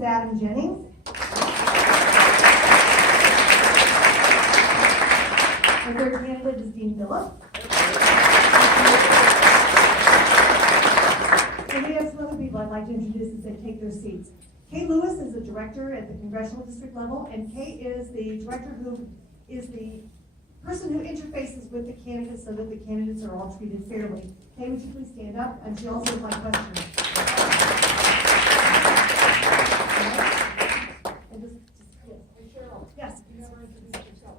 is Adam Jennings. Our third candidate is Dean Phillips. And we have some other people I'd like to introduce as they take their seats. Kay Lewis is a director at the congressional district level, and Kay is the director who is the person who interfaces with the candidates so that the candidates are all treated fairly. Kay, would you please stand up? And she also has my questions. And just Cheryl, yes. you never introduced yourself.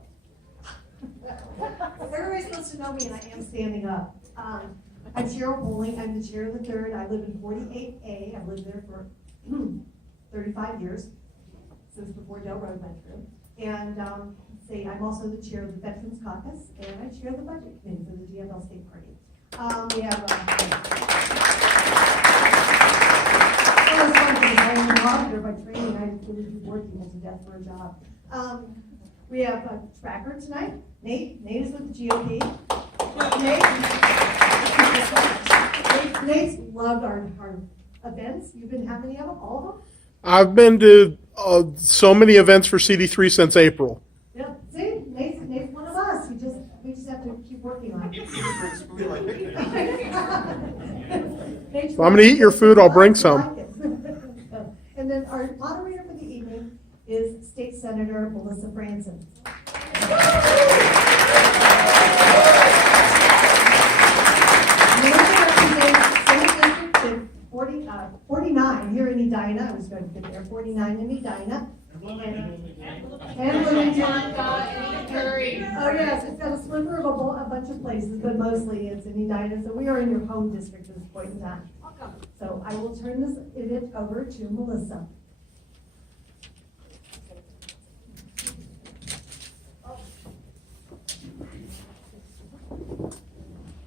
Everybody's supposed to know me, and I am standing up. I'm Cheryl Bowling. I'm the chair of the third. I live in 48A. I've lived there for 35 years, since before Dale Road went through. And I'm also the chair of the Veterans Caucus, and I chair the budget committee for the GFL State Party. We have I am an auditor by training. I really do bore people to death for a job. We have a tracker tonight. Nate is with the GOP. Nate's loved our events. You've been how many of them? All of them? I've been to so many events for CD3 since April. Yeah, see, Nate's one of us. We just have to keep working on it. If I'm going to eat your food, I'll bring some. And then our moderator for the evening is State Senator Melissa Franson. Melissa represents Senate District 49 here in Edina. I was going to get there. 49 in Edina. And Bloomington. Oh yes, it's got a sliver of a bunch of places, but mostly it's in Edina. So we are in your home district at this point in time. Welcome. So I will turn this event over to Melissa.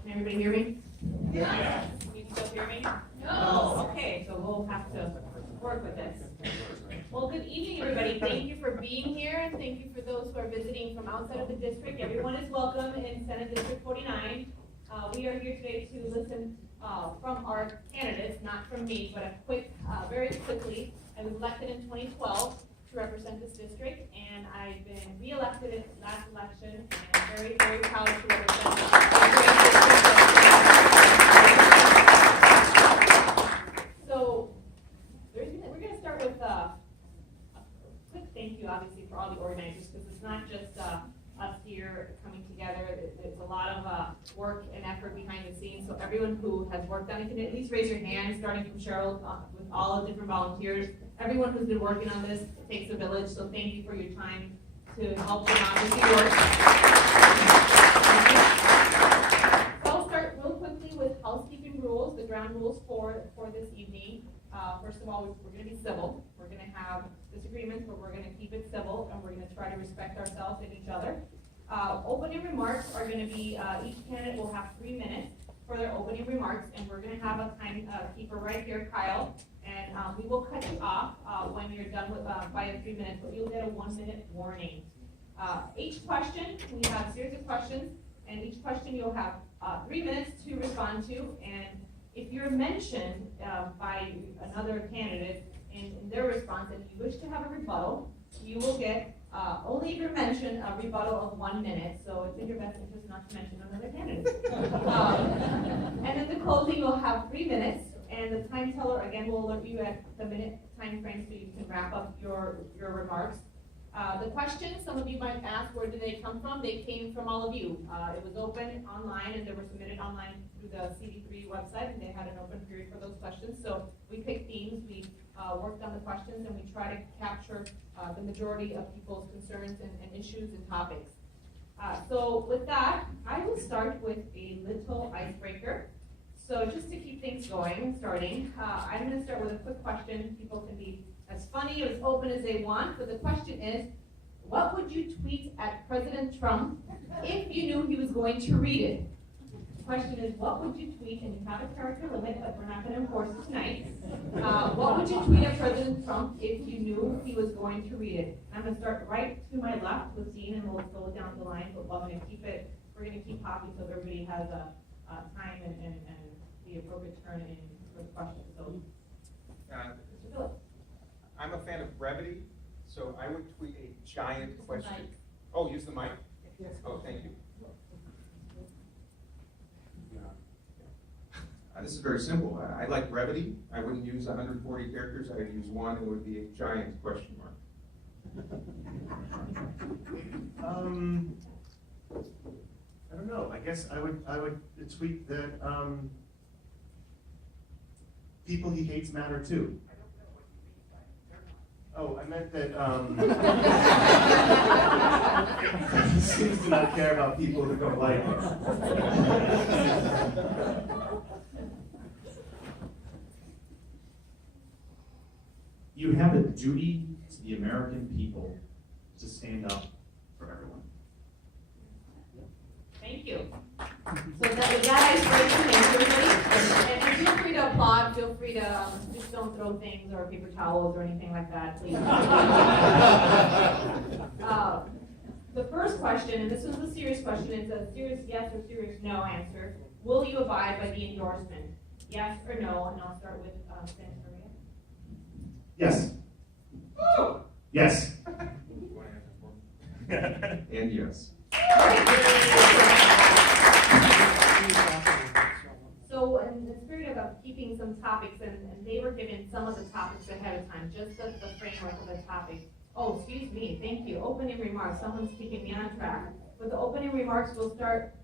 Can everybody hear me? Yeah. Can you still hear me? No. Okay, so we'll have to work with this. Well, good evening, everybody. Thank you for being here, and thank you for those who are visiting from outside of the district. Everyone is welcome in Senate District 49. We are here today to listen from our candidates, not from me, but very quickly. I was elected in 2012 to represent this district, and I've been re-elected in the last election, and I'm very, very proud to represent this great district. So, we're going to start with a quick thank you, obviously, for all the organizers, because it's not just us here coming together. There's a lot of work and effort behind the scenes. So everyone who has worked on it, can at least raise your hand, starting from Cheryl with all the different volunteers. Everyone who's been working on this takes a village. So thank you for your time to help democracy work. So I'll start real quickly with housekeeping rules, the ground rules for this evening. First of all, we're going to be civil. We're going to have disagreements, but we're going to keep it civil, and we're going to try to respect ourselves and each other. Opening remarks are going to be, each candidate will have 3 minutes for their opening remarks, and we're going to have a timekeeper right here, Kyle, and we will cut you off when you're done with by 3 minutes, but you'll get a 1-minute warning. Each question, we have a series of questions, and each question you'll have 3 minutes to respond to, and if you're mentioned by another candidate in their response and you wish to have a rebuttal, you will get, only if you're mentioned, a rebuttal of 1 minute. So it's in your best interest not to mention another candidate. And in the closing, you'll have 3 minutes. And the time teller, again, will alert you at the minute time frame so you can wrap up your remarks. The questions, some of you might ask, where did they come from? They came from all of you. It was open online, and they were submitted online through the CD3 website, and they had an open period for those questions. So we picked themes, we worked on the questions, and we try to capture the majority of people's concerns and issues and topics. So with that, I will start with a little icebreaker. So just to keep things going, I'm going to start with a quick question. People can be as funny or as open as they want, but the question is, what would you tweet at President Trump if you knew he was going to read it? The question is, what would you tweet, and you have a character limit, but we're not going to enforce it tonight. What would you tweet at President Trump if you knew he was going to read it? I'm going to start right to my left with Dean, and we'll go down the line, but we're going to keep hopping so everybody has a time and the appropriate turn in for the questions. So, I'm a fan brevity, so I would tweet a giant Use the question. mic. Oh, use the mic? Yes. Oh, thank you. This is very simple. I like brevity. I wouldn't use 140 characters. I would use one. It would be a giant question mark. I don't know. I guess I would tweet that people he hates matter too. Oh, I meant that he seems to not care about people who don't like him. You have a duty to the American people to stand up for everyone. Thank you. So that, with that icebreaker, thanks everybody. And feel free to applaud, feel free to, just don't throw things or paper towels or anything like that, please. The first question, and this was a serious question, it's a serious yes or serious no answer. Will you abide by the endorsement? Yes or no? And I'll start with Senator Maria. Yes. Woo! Yes. You want to answer for me? And yes. So in the spirit of keeping some topics, and they were given some of the topics ahead of time, just the framework of the topic. Oh, excuse me, thank you. Opening remarks, someone's keeping me on track. With the opening remarks, we'll start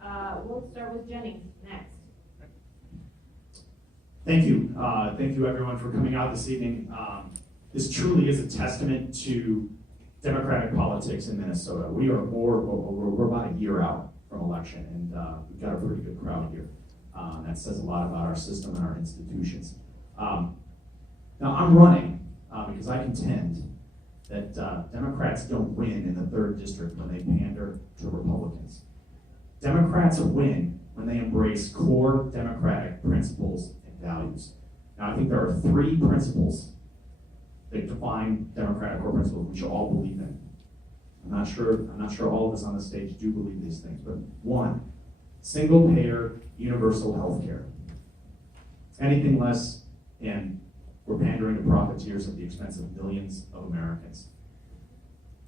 with Jennings next. Thank you. Thank you everyone for coming out this evening. This truly is a testament to Democratic politics in Minnesota. We're about a year out from election, and we've got a pretty good crowd here. That says a lot about our system and our institutions. Now I'm running because I contend that Democrats don't win in the 3rd district when they pander to Republicans. Democrats win when they embrace core Democratic principles and values. Now I think there are 3 principles that define Democratic core principles we should all believe in. I'm not sure all of us on the stage do believe these things, but 1, single-payer universal health care. Anything less, and we're pandering to profiteers at the expense of millions of Americans.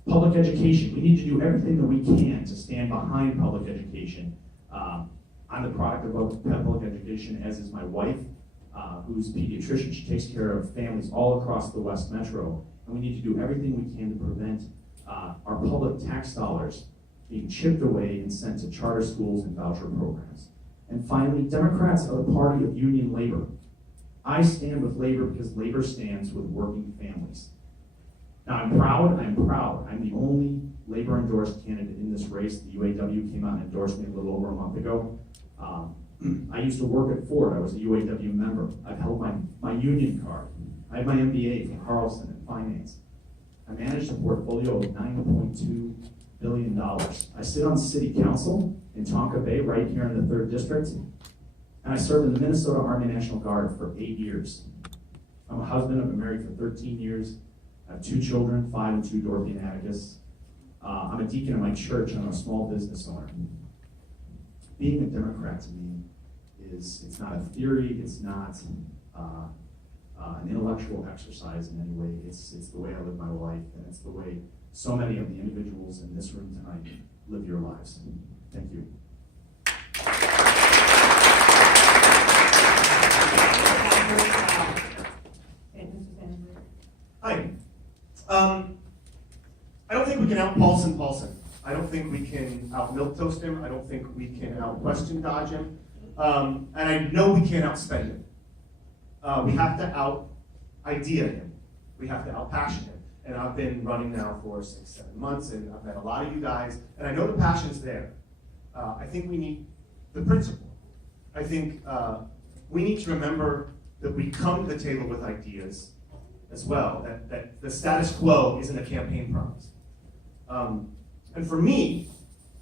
Public education. We need to do everything that we can to stand behind public education. I'm the product of public education, as is my wife, who's a pediatrician. She takes care of families all across the West Metro, and we need to do everything we can to prevent our public tax dollars being chipped away and sent to charter schools and voucher programs. And finally, Democrats are the party of union labor. I stand with labor because labor stands with working families. Now I'm proud. I'm the only labor endorsed candidate in this race. The UAW came out and endorsed me a little over a month ago. I used to work at Ford. I was a UAW member. I've held my union card. I have my MBA from Carlson in finance. I managed a portfolio of $9.2 billion. I sit on city council in Tonka Bay, right here in the 3rd district. And I served in the Minnesota Army National Guard for 8 years. I'm a husband. I've been married for 13 years. I have 2 children, 5 and 2, Dorothy and Atticus. I'm a deacon in my church, and I'm a small business owner. Being a Democrat to me it's not a theory, it's not an intellectual exercise in any way. It's the way I live my life, and it's the way so many of the individuals in this room tonight live your lives. Thank you. Hi. I don't think we can out Paulson Paulson. I don't think we can out milk toast him. I don't think we can out question dodge him. And I know we can't outspend him. We have to out idea him. We have to out passion him. And I've been running now for 6, 7 months, and I've met a lot of you guys, and I know the passion's there. I think we need the principle. I think we need to remember that we come to the table with ideas as well, that the status quo isn't a campaign promise. And for me,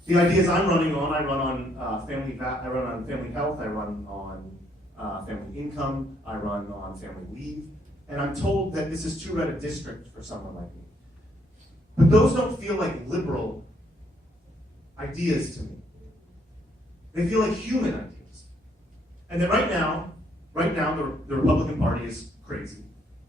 the ideas I'm running on, I run on family health, I run on family income, I run on family leave, and I'm told that this is too red a district for someone like me. But those don't feel like liberal ideas to me. They feel like human ideas. And that right now, the Republican Party is crazy.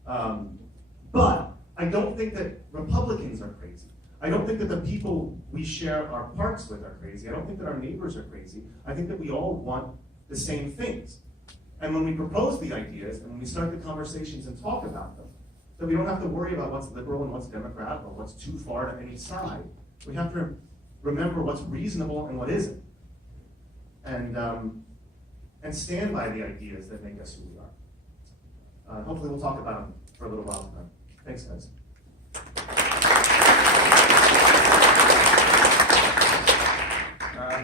But I don't think that Republicans are crazy. I don't think that the people we share our parks with are crazy. I don't think that our neighbors are crazy. I think that we all want the same things. And when we propose the ideas and when we start the conversations and talk about them, that we don't have to worry about what's liberal and what's Democrat or what's too far to any side. We have to remember what's reasonable and what isn't. And stand by the ideas that make us who we are. Hopefully we'll talk about them for a little while tonight. Thanks, guys.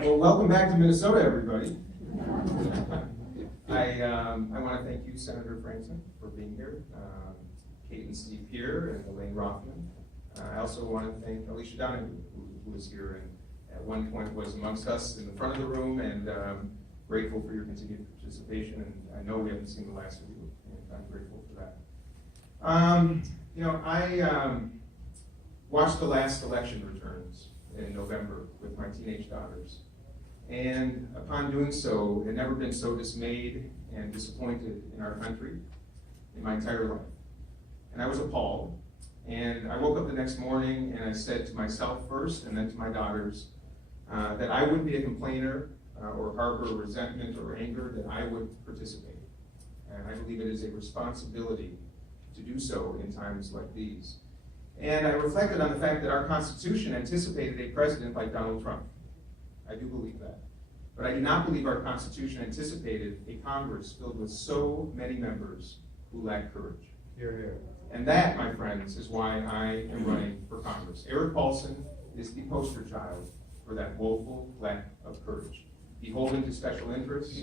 Well, welcome back to Minnesota, everybody. I want to thank you, Senator Franson, for being here. Kate and Steve here, and Elaine Rothman. I also want to thank Alicia Donahue, who was here and at one point was amongst us in the front of the room, and grateful for your continued participation. And I know we haven't seen the last of you, and I'm grateful for that. I watched the last election returns in November with my teenage daughters. And upon doing so, had never been so dismayed and disappointed in our country in my entire life. And I was appalled. And I woke up the next morning and I said to myself first and then to my daughters that I wouldn't be a complainer or harbor resentment or anger, that I would participate. And I believe it is a responsibility to do so in times like these. And I reflected on the fact that our Constitution anticipated a president like Donald Trump. I do believe that. But I do not believe our Constitution anticipated a Congress filled with so many members who lack courage. Hear, hear. And that, my friends, is why I am running for Congress. Eric Paulson is the poster child for that woeful lack of courage. Beholden to special interests,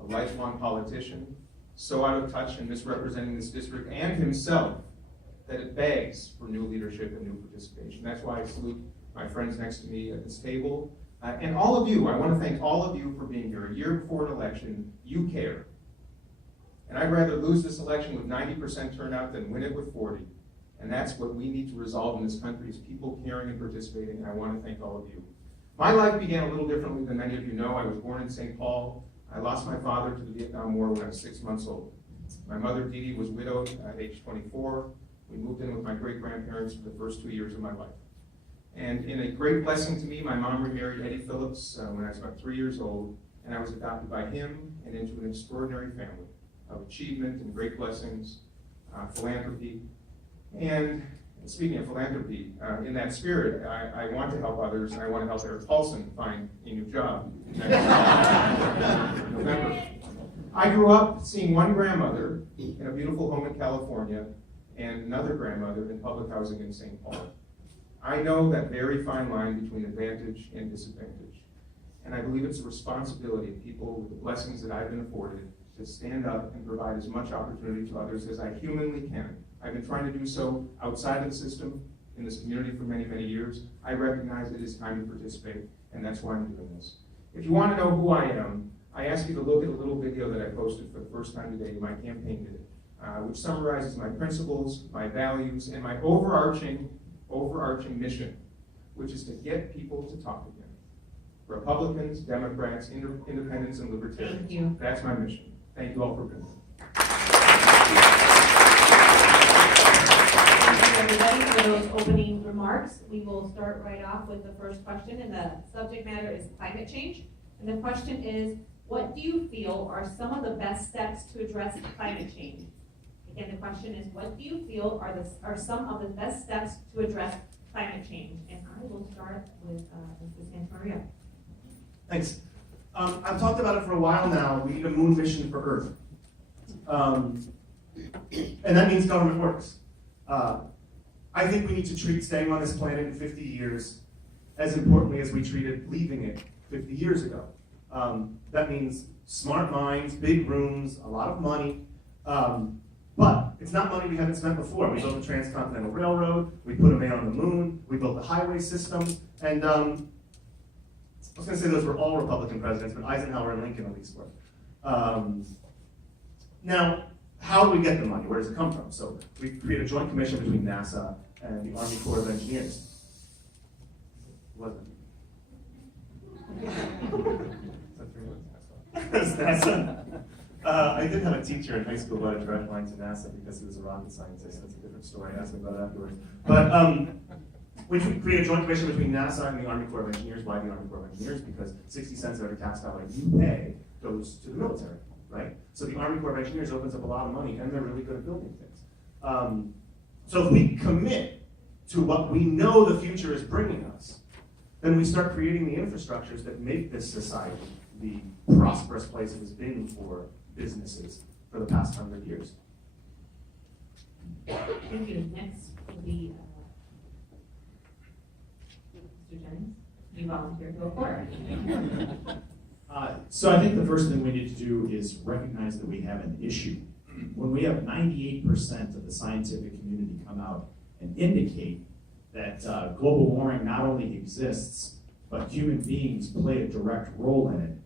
a lifelong politician, so out of touch and misrepresenting this district and himself that it begs for new leadership and new participation. That's why I salute my friends next to me at this table. And all of you, I want to thank all of you for being here. A year before an election, you care. And I'd rather lose this election with 90% turnout than win it with 40. And that's what we need to resolve in this country, is people caring and participating, and I want to thank all of you. My life began a little differently than many of you know. I was born in St. Paul. I lost my father to the Vietnam War when I was 6 months old. My mother, Dee Dee, was widowed at age 24. We moved in with my great-grandparents for the first 2 years of my life. And in a great blessing to me, my mom remarried Eddie Phillips when I was about 3 years old, and I was adopted by him and into an extraordinary family of achievement and great blessings, philanthropy. And speaking of philanthropy, in that spirit, I want to help others, and I want to help Eric Paulson find a new job next November. I grew up seeing one grandmother in a beautiful home in California and another grandmother in public housing in St. Paul. I know that very fine line between advantage and disadvantage. And I believe it's a responsibility of people with the blessings that I've been afforded to stand up and provide as much opportunity to others as I humanly can. I've been trying to do so outside of the system, in this community for many, many years. I recognize it is time to participate, and that's why I'm doing this. If you want to know who I am, I ask you to look at a little video that I posted for the first time today. My campaign did it, which summarizes my principles, my values, and my overarching mission, which is to get people to talk again. Republicans, Democrats, independents, and libertarians. Thank you. That's my mission. Thank you all for being here. Thank you, everybody, for those opening remarks. We will start right off with the first question, and the subject matter is climate change. And the question is, what do you feel are some of the best steps to address climate change? Again, the question is, what do you feel are some of the best steps to address climate change? And I will start with Mrs. Santamaria. Thanks. I've talked about it for a while now. We need a moon mission for Earth. And that means government works. I think we need to treat staying on this planet in 50 years as importantly as we treated leaving it 50 years ago. That means smart minds, big rooms, a lot of money. But it's not money we haven't spent before. We built the Transcontinental Railroad, we put a man on the moon, we built the highway system, and I was going to say those were all Republican presidents, but Eisenhower and Lincoln at least were. Now, how do we get the money? Where does it come from? So we create a joint commission between NASA and the Army Corps of Engineers. Wasn't it? It's NASA. I did have a teacher in high school who had a direct line to NASA because he was a rocket scientist. That's a different story. Ask me about it afterwards. But we create a joint commission between NASA and the Army Corps of Engineers. Why the Army Corps of Engineers? Because 60 cents of every tax dollar you pay goes to the military, right? So the Army Corps of Engineers opens up a lot of money, and they're really good at building things. So if we commit to what we know the future is bringing us, then we start creating the infrastructures that make this society the prosperous place it has been for businesses for the past 100 years. Thank you. Next will be Mr. Jennings. You volunteered to go forward. So I think the first thing we need to do is recognize that we have an issue. When we have 98% of the scientific community come out and indicate that global warming not only exists, but human beings play a direct role in it,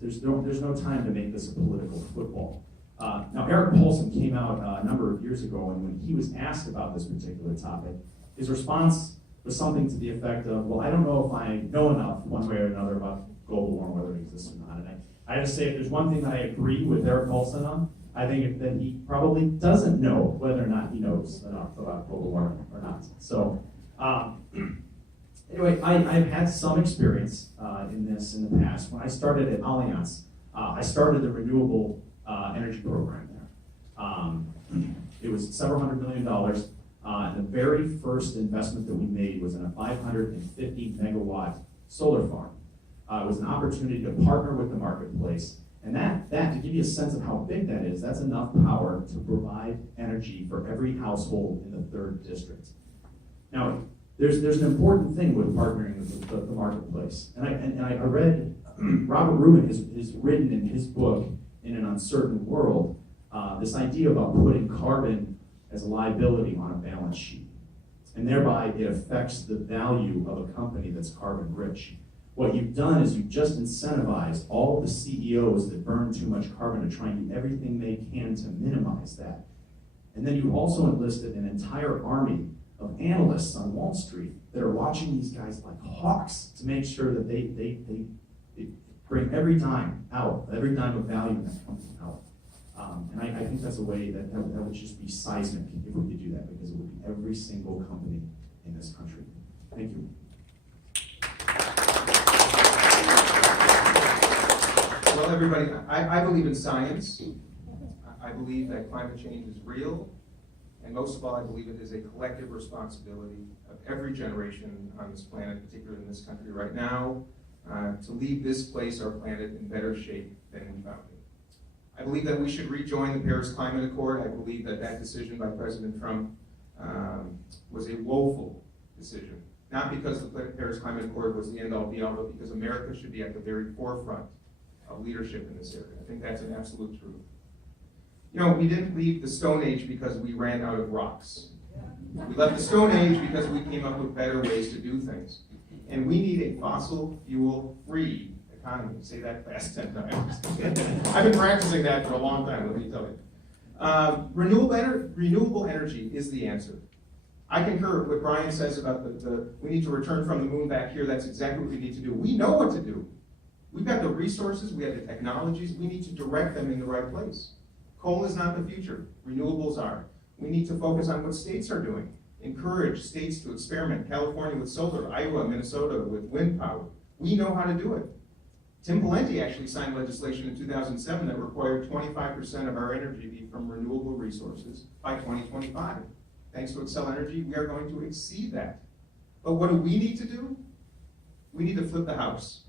there's no time to make this a political football. Now, Eric Paulson came out a number of years ago, and when he was asked about this particular topic, his response was something to the effect of, well, I don't know if I know enough one way or another about global warming, whether it exists or not. And I have to say, if there's one thing that I agree with Eric Paulson on, I think that he probably doesn't know whether or not he knows enough about global warming or not. So, anyway, I've had some experience in this in the past. When I started at Allianz, I started the renewable energy program there. It was several $100 million. The very first investment that we made was in a 550 megawatt solar farm. It was an opportunity to partner with the marketplace. And that, to give you a sense of how big that is, that's enough power to provide energy for every household in the 3rd district. Now, there's an important thing with partnering with the marketplace. And I read, Robert Rubin has written in his book, In an Uncertain World, this idea about putting carbon as a liability on a balance sheet. And thereby it affects the value of a company that's carbon rich. What you've done is you've just incentivized all the CEOs that burn too much carbon to try and do everything they can to minimize that. And then you've also enlisted an entire army of analysts on Wall Street that are watching these guys like hawks to make sure that they bring every dime out, every dime of value that comes out. And I think that's a way that would just be seismic if we could do that, because it would be every single company in this country. Thank you. Well, everybody, I believe in science. I believe that climate change is real. And most of all, I believe it is a collective responsibility of every generation on this planet, particularly in this country right now, to leave this place, our planet, in better shape than we found it. I believe that we should rejoin the Paris Climate Accord. I believe that decision by President Trump was a woeful decision. Not because the Paris Climate Accord was the end-all be-all, but because America should be at the very forefront of leadership in this area. I think that's an absolute truth. You know, we didn't leave the Stone Age because we ran out of rocks. We left the Stone Age because we came up with better ways to do things. And we need a fossil fuel-free economy. Say that fast 10 times. I've been practicing that for a long time, let me tell you. Renewable energy is the answer. I concur with what Brian says about we need to return from the moon back here. That's exactly what we need to do. We know what to do. We've got the resources, we have the technologies, we need to direct them in the right place. Coal is not the future, renewables are. We need to focus on what states are doing. Encourage states to experiment. California with solar, Iowa, Minnesota with wind power. We know how to do it. Tim Pawlenty actually signed legislation in 2007 that required 25% of our energy be from renewable resources by 2025. Thanks to Excel Energy, we are going to exceed that. But what do we need to do? We need to flip the House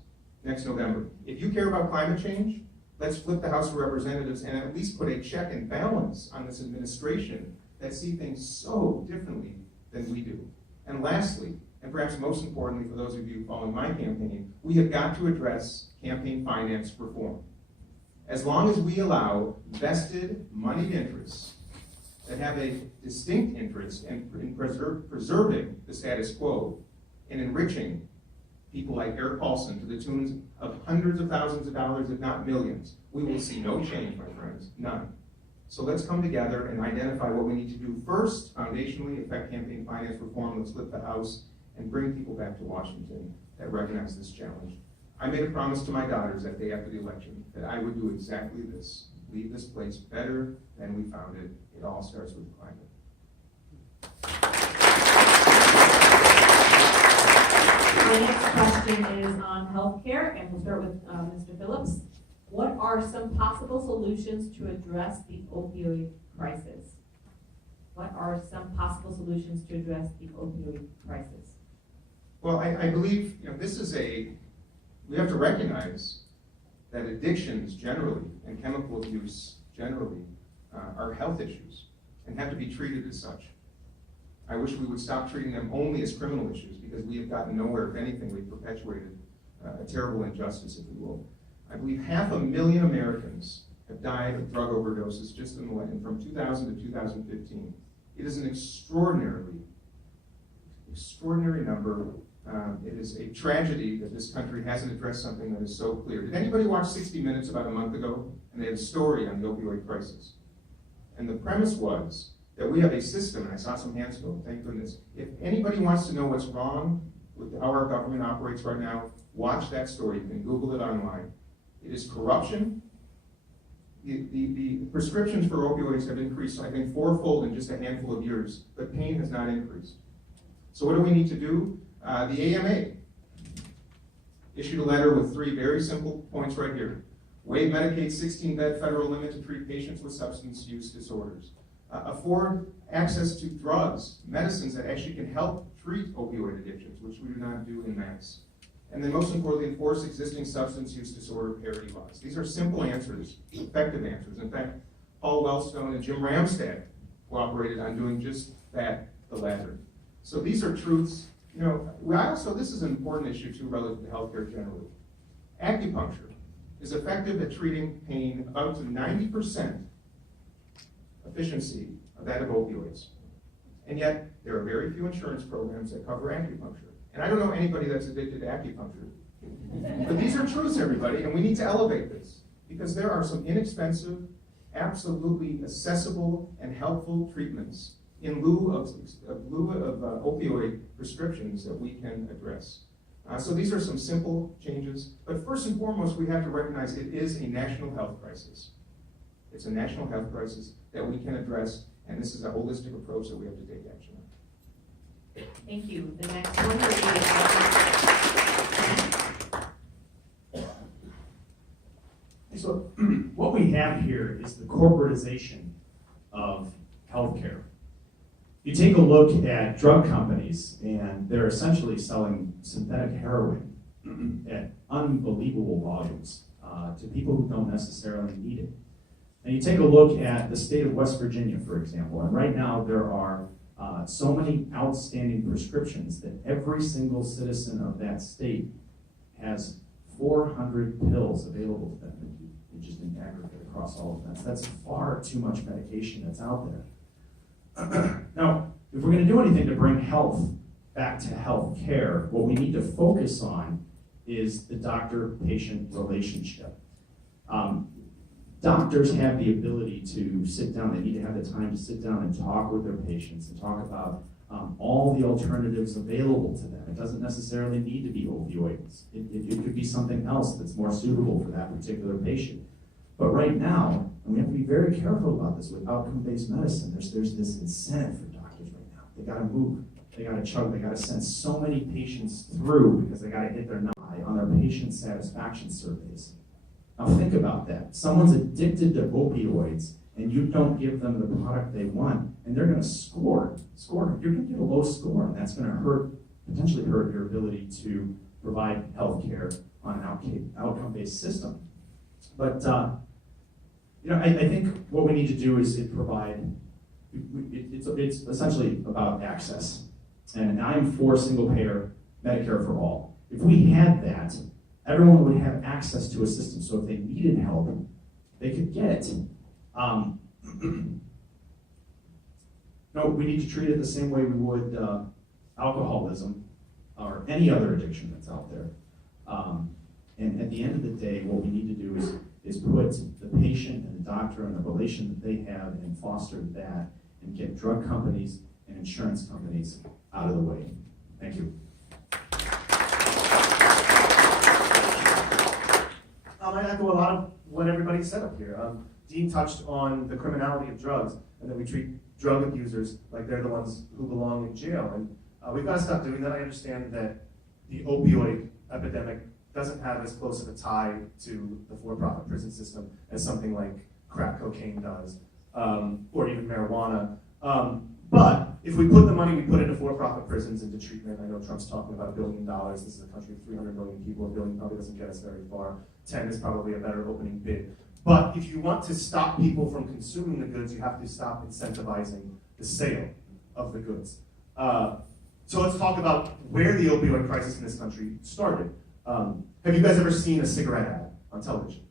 next November. If you care about climate change, let's flip the House of Representatives and at least put a check and balance on this administration that see things so differently than we do. And lastly, and perhaps most importantly for those of you following my campaign, we have got to address campaign finance reform. As long as we allow vested moneyed interests that have a distinct interest in preserving the status quo and enriching people like Eric Paulson to the tunes of hundreds of thousands of dollars, if not millions, we will see no change, my friends, none. So let's come together and identify what we need to do first, foundationally, affect campaign finance reform, let's flip the House, and bring people back to Washington that recognize this challenge. I made a promise to my daughters that day after the election that I would do exactly this, leave this place better than we found it. It all starts with climate. My next question is on healthcare, and we'll start with Mr. Phillips. What are some possible solutions to address the opioid crisis? What are some possible solutions to address the opioid crisis? Well, I believe we have to recognize that addictions generally and chemical abuse generally are health issues and have to be treated as such. I wish we would stop treating them only as criminal issues because we have gotten nowhere. If anything, we've perpetuated a terrible injustice, if you will. I believe 500,000 Americans have died of drug overdoses just in the land from 2000 to 2015. It is an extraordinary number. It is a tragedy that this country hasn't addressed something that is so clear. Did anybody watch 60 Minutes about a month ago? And they had a story on the opioid crisis. And the premise was that we have a system, and I saw some hands go, thank goodness. If anybody wants to know what's wrong with how our government operates right now, watch that story. You can Google it online. It is corruption. The prescriptions for opioids have increased, I think, fourfold in just a handful of years, but pain has not increased. So what do we need to do? The AMA issued a letter with 3 very simple points right here. Waive Medicaid's 16-bed federal limit to treat patients with substance use disorders. Afford access to drugs, medicines that actually can help treat opioid addictions, which we do not do in mass. And then most importantly, enforce existing substance use disorder parity laws. These are simple answers, effective answers. In fact, Paul Wellstone and Jim Ramstad cooperated on doing just that, the latter. So these are truths. This is an important issue too relative to healthcare generally. Acupuncture is effective at treating pain about to 90% efficiency of that of opioids. And yet, there are very few insurance programs that cover acupuncture. And I don't know anybody that's addicted to acupuncture. But these are truths, everybody, and we need to elevate this. Because there are some inexpensive, absolutely accessible, and helpful treatments in lieu of opioid prescriptions that we can address. So these are some simple changes. But first and foremost, we have to recognize it is a national health crisis. It's a national health crisis that we can address, and this is a holistic approach that we have to take action on. Thank you. The next one will be So what we have here is the corporatization of healthcare. You take a look at drug companies, and they're essentially selling synthetic heroin at unbelievable volumes to people who don't necessarily need it. And you take a look at the state of West Virginia, for example, and right now there are so many outstanding prescriptions that every single citizen of that state has 400 pills available to them, just in aggregate across all of them. That's far too much medication that's out there. Now, if we're going to do anything to bring health back to health care, what we need to focus on is the doctor-patient relationship. Doctors have the ability to sit down, they need to have the time to sit down and talk with their patients and talk about all the alternatives available to them. It doesn't necessarily need to be opioids. It could be something else that's more suitable for that particular patient. But right now, and we have to be very careful about this with outcome-based medicine, there's this incentive for doctors right now. They gotta move, they gotta chug, they gotta send so many patients through because they gotta hit their eye on their patient satisfaction surveys. Now think about that. Someone's addicted to opioids and you don't give them the product they want, and they're gonna score. You're gonna get a low score, and that's gonna potentially hurt your ability to provide health care on an outcome-based system. But I think what we need to do is it's essentially about access. And I'm for single-payer Medicare for all. If we had that, everyone would have access to a system. So if they needed help, they could get it. No, we need to treat it the same way we would alcoholism or any other addiction that's out there. And at the end of the day, what we need to do is put the patient and the doctor and the relation that they have and foster that and get drug companies and insurance companies out of the way. Thank you. I echo a lot of what everybody said up here. Dean touched on the criminality of drugs, and that we treat drug abusers like they're the ones who belong in jail. And we've got to stop doing that. I understand that the opioid epidemic doesn't have as close of a tie to the for-profit prison system as something like crack cocaine does, or even marijuana. But if we put the money we put into for-profit prisons into treatment, I know Trump's talking about $1 billion. This is a country of 300 million people. $1 billion probably doesn't get us very far. 10 is probably a better opening bid. But if you want to stop people from consuming the goods, you have to stop incentivizing the sale of the goods. So let's talk about where the opioid crisis in this country started. Have you guys ever seen a cigarette ad on television?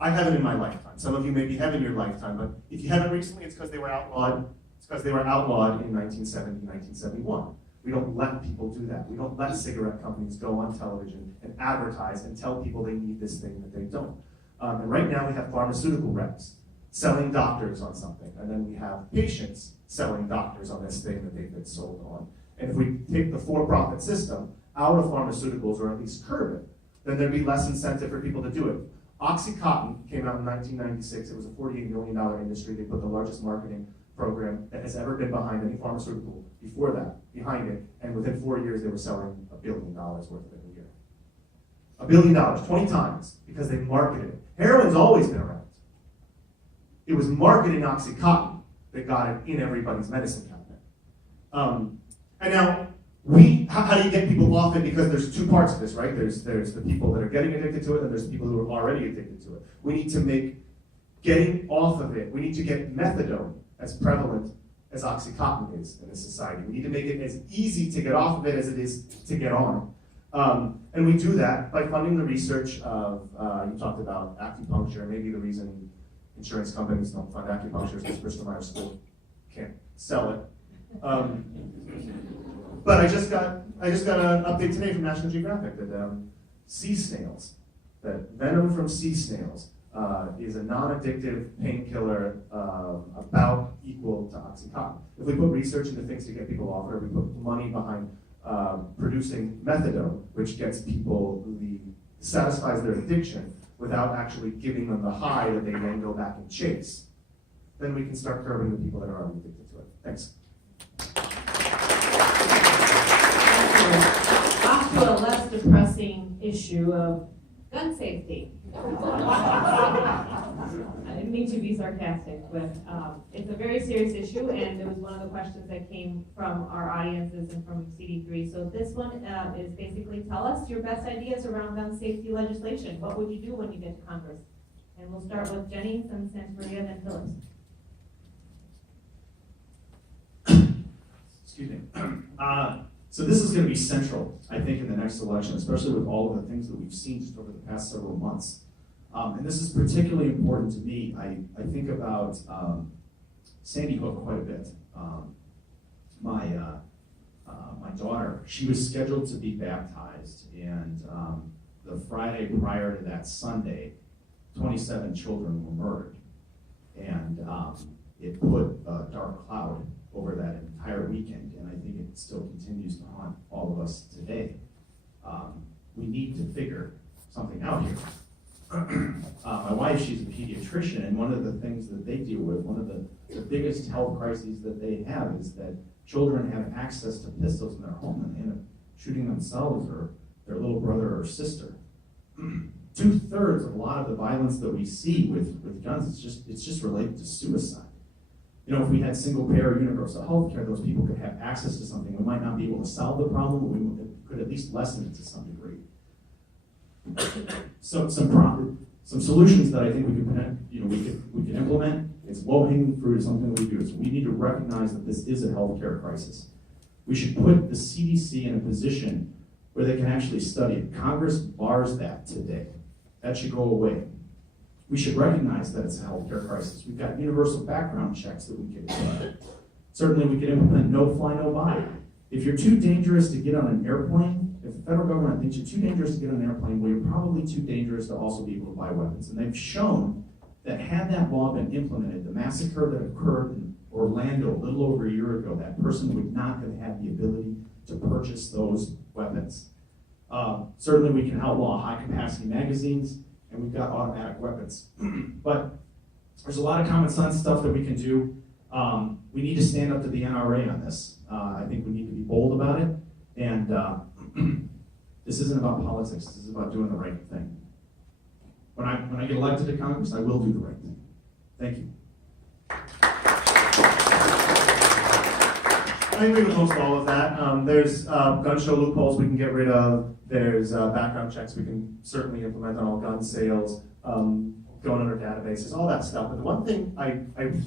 I haven't in my lifetime. Some of you maybe have in your lifetime, but if you haven't recently, it's because they were outlawed. It's because they were outlawed in 1970, 1971. We don't let people do that. We don't let cigarette companies go on television and advertise and tell people they need this thing that they don't. And right now we have pharmaceutical reps selling doctors on something, and then we have patients selling doctors on this thing that they've been sold on. And if we take the for-profit system out of pharmaceuticals, or at least curb it, then there'd be less incentive for people to do it. OxyContin came out in 1996. It was a $48 million industry. They put the largest marketing program that has ever been behind any pharmaceutical before that behind it, and within 4 years they were selling $1 billion worth of it a year. $1 billion, 20 times, because they marketed it. Heroin's always been around. It was marketing OxyContin that got it in everybody's medicine cabinet. And now, how do you get people off it? Because there's two parts of this, right? There's the people that are getting addicted to it, and there's the people who are already addicted to it. We need to make getting off of it, we need to get methadone as prevalent as OxyContin is in this society. We need to make it as easy to get off of it as it is to get on. And we do that by funding the research of, you talked about acupuncture. Maybe the reason insurance companies don't fund acupuncture is because Bristol Myers Squibb can't sell it. But I just got an update today from National Geographic that sea snails, that venom from sea snails is a non-addictive painkiller about equal to OxyContin. If we put research into things to get people off it, or we put money behind producing methadone, which gets people satisfies their addiction without actually giving them the high that they then go back and chase, then we can start curbing the people that are already addicted to it. Thanks. On to a less depressing issue of gun safety. I didn't mean to be sarcastic, but it's a very serious issue, and it was one of the questions that came from our audiences and from CD3. So this one is basically, tell us your best ideas around gun safety legislation. What would you do when you get to Congress? And we'll start with Jenny, then Santeria, then Phillips. Excuse me. So this is going to be central, I think, in the next election, especially with all of the things that we've seen just over the past several months. And this is particularly important to me. I think about Sandy Hook quite a bit. My daughter, she was scheduled to be baptized, and the Friday prior to that Sunday, 27 children were murdered. And it put a dark cloud over that entire weekend, and I think it still continues to haunt all of us today. We need to figure something out here. My wife, she's a pediatrician, and one of the things that they deal with, one of the biggest health crises that they have is that children have access to pistols in their home and they end up shooting themselves or their little brother or sister. 2/3 of a lot of the violence that we see with guns, it's just related to suicide. You know, if we had single-payer universal health care, those people could have access to something. We might not be able to solve the problem, but we could at least lessen it to some degree. So some solutions that I think we could implement. It's low-hanging fruit. It's something that we do. So we need to recognize that this is a healthcare crisis. We should put the CDC in a position where they can actually study it. Congress bars that today. That should go away. We should recognize that it's a healthcare crisis. We've got universal background checks that we could implement. Certainly we could implement no fly, no buy. If you're too dangerous to get on an airplane, if the federal government thinks you're too dangerous to get on an airplane, well, you're probably too dangerous to also be able to buy weapons. And they've shown that had that law been implemented, the massacre that occurred in Orlando a little over a year ago, that person would not have had the ability to purchase those weapons. Certainly we can outlaw high-capacity magazines, and we've got automatic weapons. But there's a lot of common sense stuff that we can do. We need to stand up to the NRA on this. I think we need to be bold about it, and this isn't about politics. This is about doing the right thing. When I get elected to Congress, I will do the right thing. Thank you. I agree with most all of that. There's gun show loopholes we can get rid of. There's background checks we can certainly implement on all gun sales, going under databases, all that stuff. But the one thing I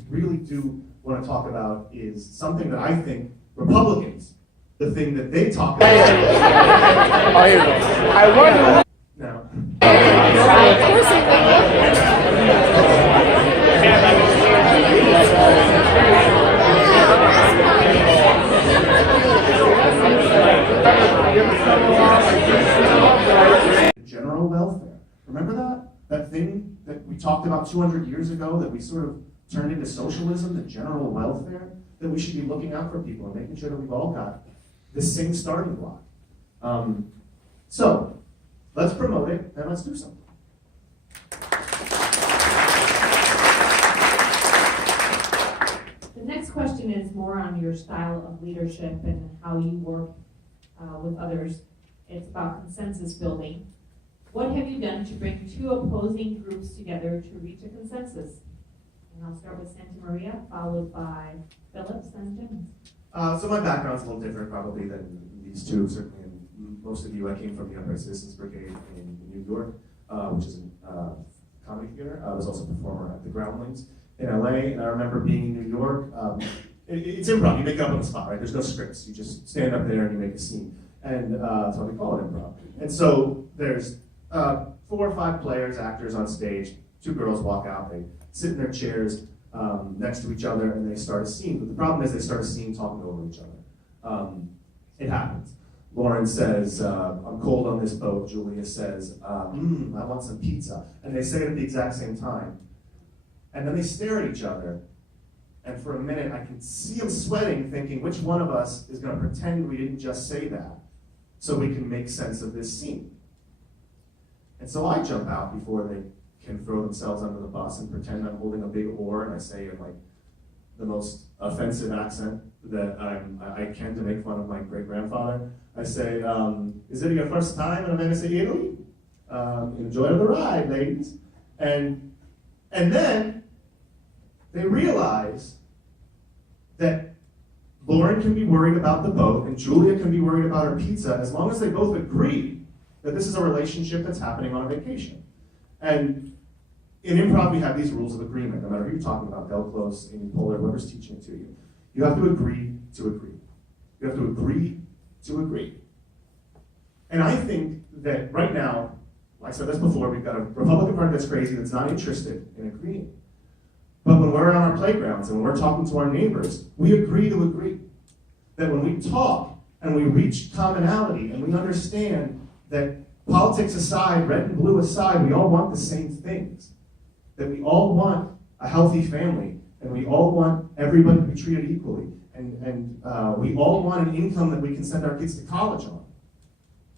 really do want to talk about is something that I think Republicans, the thing that they talk about. I wonder. No. General welfare. Remember that? That thing that we talked about 200 years ago that we sort of turned into socialism, the general welfare? That we should be looking out for people and making sure that we've all got the same starting block. So, let's promote it and let's do something. The next question is more on your style of leadership and how you work with others. It's about consensus building. What have you done to bring two opposing groups together to reach a consensus? And I'll start with Santa Maria, followed by Phillips and Jennings. So my background's a little different probably than these two. Certainly, and most of you, I came from the Upright Citizens Brigade in New York, which is a comedy theater. I was also a performer at the Groundlings in LA, and I remember being in New York. It's improv. You make it up on the spot, right? There's no scripts. You just stand up there and you make a scene. And that's why we call it improv. And so there's 4 or 5 players, actors on stage. 2 girls walk out. They sit in their chairs next to each other, and they start a scene. But the problem is they start a scene talking over each other. It happens. Lauren says, I'm cold on this boat. Julia says, I want some pizza. And they say it at the exact same time. And then they stare at each other. And for a minute, I can see them sweating, thinking, which one of us is going to pretend we didn't just say that so we can make sense of this scene? And so I jump out before they can throw themselves under the bus and pretend I'm holding a big oar, and I say in like the most offensive accent that I can to make fun of my great-grandfather. I say, is it your first time in Venice, Italy? Enjoy the ride, ladies. And then they realize that Lauren can be worried about the boat and Julia can be worried about her pizza as long as they both agree that this is a relationship that's happening on a vacation. And in improv, we have these rules of agreement, no matter who you're talking about, Del Close, Amy Poehler, whoever's teaching it to you. You have to agree to agree. You have to agree to agree. And I think that right now, like I said this before, we've got a Republican Party that's crazy, that's not interested in agreeing. But when we're on our playgrounds and when we're talking to our neighbors, we agree to agree. That when we talk and we reach commonality and we understand that politics aside, red and blue aside, we all want the same things. That we all want a healthy family and we all want everybody to be treated equally. And we all want an income that we can send our kids to college on.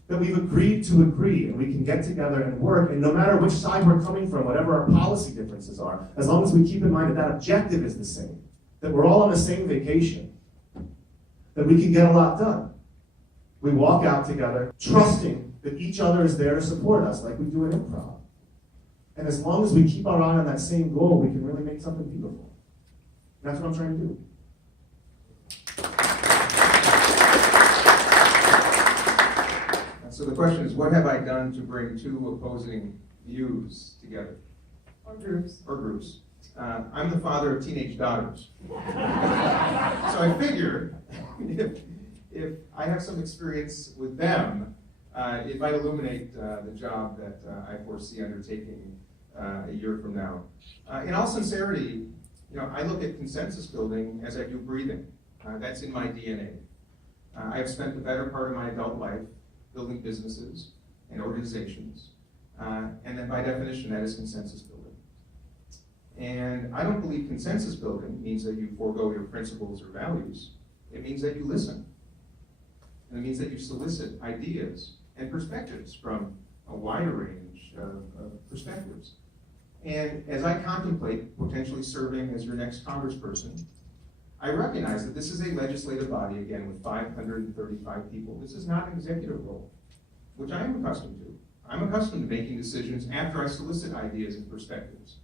That we've agreed to agree, and we can get together and work, and no matter which side we're coming from, whatever our policy differences are, as long as we keep in mind that that objective is the same, that we're all on the same vacation, that we can get a lot done. We walk out together, trusting that each other is there to support us, like we do in improv. And as long as we keep our eye on that same goal, we can really make something beautiful. And that's what I'm trying to do. So the question is, what have I done to bring 2 opposing views together? Or groups. Or groups. I'm the father of teenage daughters. So I figure if I have some experience with them, it might illuminate the job that I foresee undertaking a year from now. In all sincerity, I look at consensus building as I do breathing. That's in my DNA. I have spent the better part of my adult life building businesses and organizations, and then by definition, that is consensus building. And I don't believe consensus building means that you forego your principles or values. It means that you listen. And it means that you solicit ideas and perspectives from a wider range of perspectives. And as I contemplate potentially serving as your next congressperson, I recognize that this is a legislative body, again, with 535 people. This is not an executive role, which I am accustomed to. I'm accustomed to making decisions after I solicit ideas and perspectives.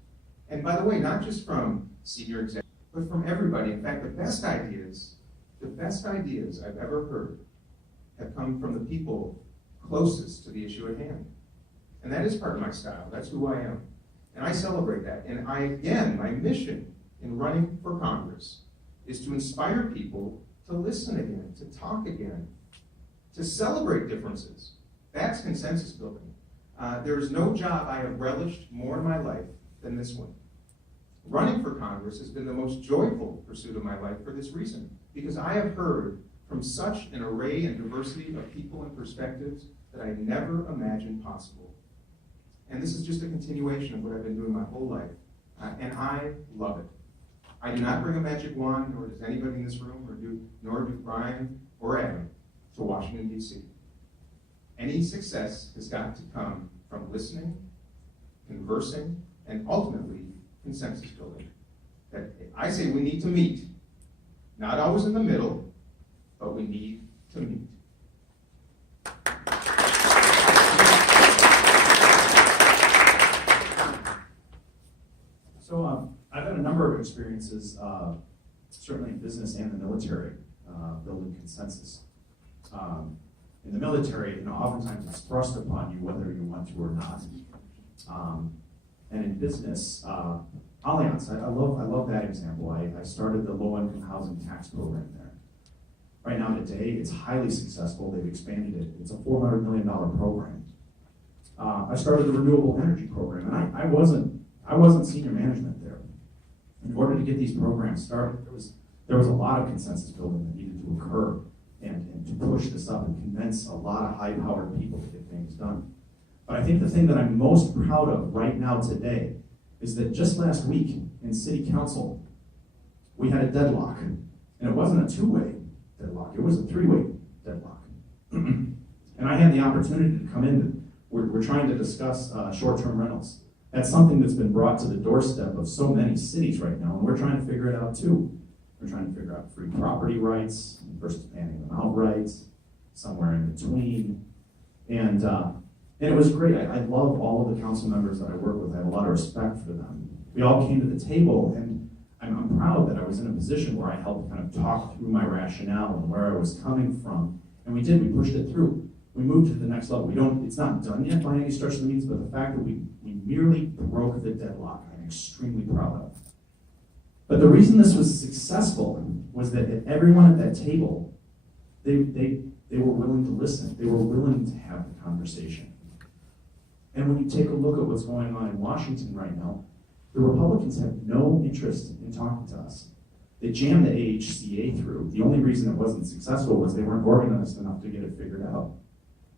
And by the way, not just from senior executives, but from everybody. In fact, the best ideas I've ever heard have come from the people closest to the issue at hand. And that is part of my style. That's who I am. And I celebrate that. And my mission in running for Congress is to inspire people to listen again, to talk again, to celebrate differences. That's consensus building. There is no job I have relished more in my life than this one. Running for Congress has been the most joyful pursuit of my life for this reason, because I have heard from such an array and diversity of people and perspectives that I never imagined possible. And this is just a continuation of what I've been doing my whole life, and I love it. I do not bring a magic wand, nor does anybody in this room, nor do Brian or Adam, to Washington, D.C. Any success has got to come from listening, conversing, and ultimately consensus building. That I say we need to meet, not always in the middle, but we need to meet. So I've had a number of experiences, certainly in business and the military, building consensus. In the military, oftentimes it's thrust upon you whether you want to or not. And in business, Allianz, I love that example. I started the low-income housing tax program there. Right now today, it's highly successful. They've expanded it. It's a $400 million program. I started the renewable energy program, and I wasn't senior management there. In order to get these programs started, there was a lot of consensus building that needed to occur and to push this up and convince a lot of high-powered people to get things done. But I think the thing that I'm most proud of right now today is that just last week in City Council, we had a deadlock. And it wasn't a two-way deadlock, it was a three-way deadlock. And I had the opportunity to come in. We're trying to discuss short-term rentals. That's something that's been brought to the doorstep of so many cities right now, and we're trying to figure it out too. We're trying to figure out free property rights versus banning them outright, somewhere in between. And it was great. I love all of the council members that I work with. I have a lot of respect for them. We all came to the table, and I'm proud that I was in a position where I helped kind of talk through my rationale and where I was coming from. And we pushed it through. We moved to the next level. It's not done yet by any stretch of the means, but the fact that we merely broke the deadlock, I'm extremely proud of. But the reason this was successful was that everyone at that table, they were willing to listen. They were willing to have the conversation. And when you take a look at what's going on in Washington right now, the Republicans have no interest in talking to us. They jammed the AHCA through. The only reason it wasn't successful was they weren't organized enough to get it figured out.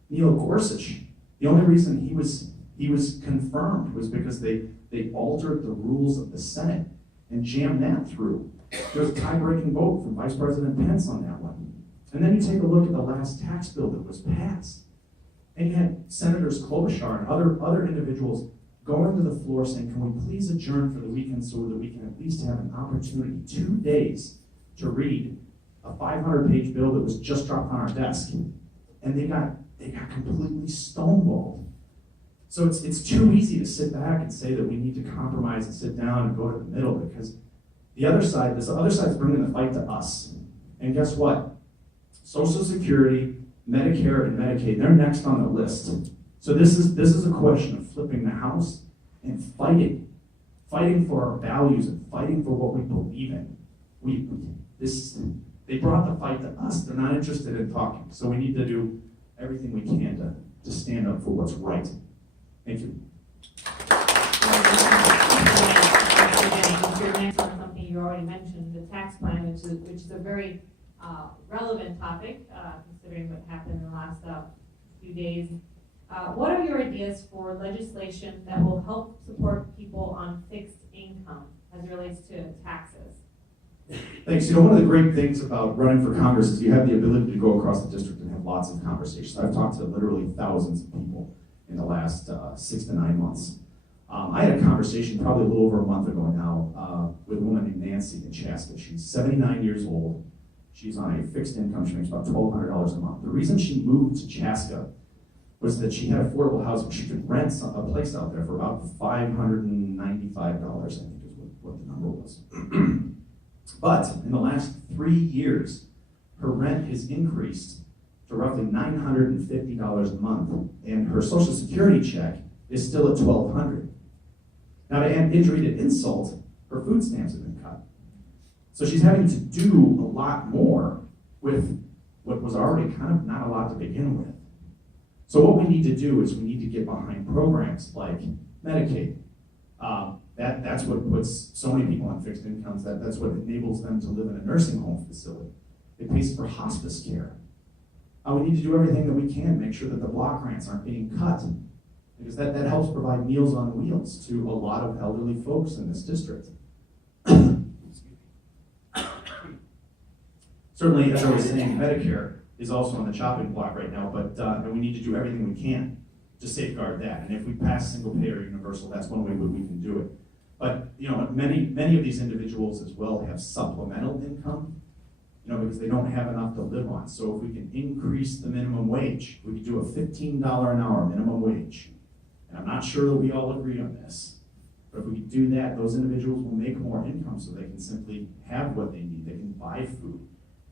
Neil Gorsuch, the only reason he was confirmed was because they altered the rules of the Senate and jammed that through. There was a tie-breaking vote from Vice President Pence on that one. And then you take a look at the last tax bill that was passed. And you had Senators Klobuchar and other individuals going to the floor saying, can we please adjourn for the weekend so that we can at least have an opportunity, 2 days, to read a 500-page bill that was just dropped on our desk. And they got completely stonewalled. So it's too easy to sit back and say that we need to compromise and sit down and go to the middle, because this other side's bringing the fight to us. And guess what? Social Security, Medicare, and Medicaid, they're next on the list. So this is a question of flipping the house and fighting for our values and fighting for what we believe in. They brought the fight to us. They're not interested in talking. So we need to do everything we can to stand up for what's right. Thank you. Your next on something you already mentioned, the tax plan, which is a very relevant topic, considering what happened in the last few days. What are your ideas for legislation that will help support people on fixed income as it relates to taxes? Thanks. One of the great things about running for Congress is you have the ability to go across the district and have lots of conversations. I've talked to literally thousands of people. in the last 6 to 9 months. I had a conversation probably a little over a month ago now with a woman named Nancy in Chaska. She's 79 years old. She's on a fixed income. She makes about $1,200 a month. The reason she moved to Chaska was that she had affordable housing. She could rent a place out there for about $595, I think is what the number was. But in the last 3 years, her rent has increased to roughly $950 a month, and her Social Security check is still at $1,200. Now, to add injury to insult, her food stamps have been cut. So she's having to do a lot more with what was already kind of not a lot to begin with. So what we need to do is we need to get behind programs like Medicaid. That's what puts so many people on fixed incomes. That's what enables them to live in a nursing home facility. It pays for hospice care. We need to do everything that we can, make sure that the block grants aren't being cut, because that helps provide Meals on Wheels to a lot of elderly folks in this district. Certainly, as I was saying, Medicare is also on the chopping block right now, but and we need to do everything we can to safeguard that. And if we pass single payer universal, that's one way that we can do it. But many of these individuals as well have supplemental income, because they don't have enough to live on. So if we can increase the minimum wage, we could do a $15 an hour minimum wage. And I'm not sure that we all agree on this, but if we can do that, those individuals will make more income so they can simply have what they need. They can buy food.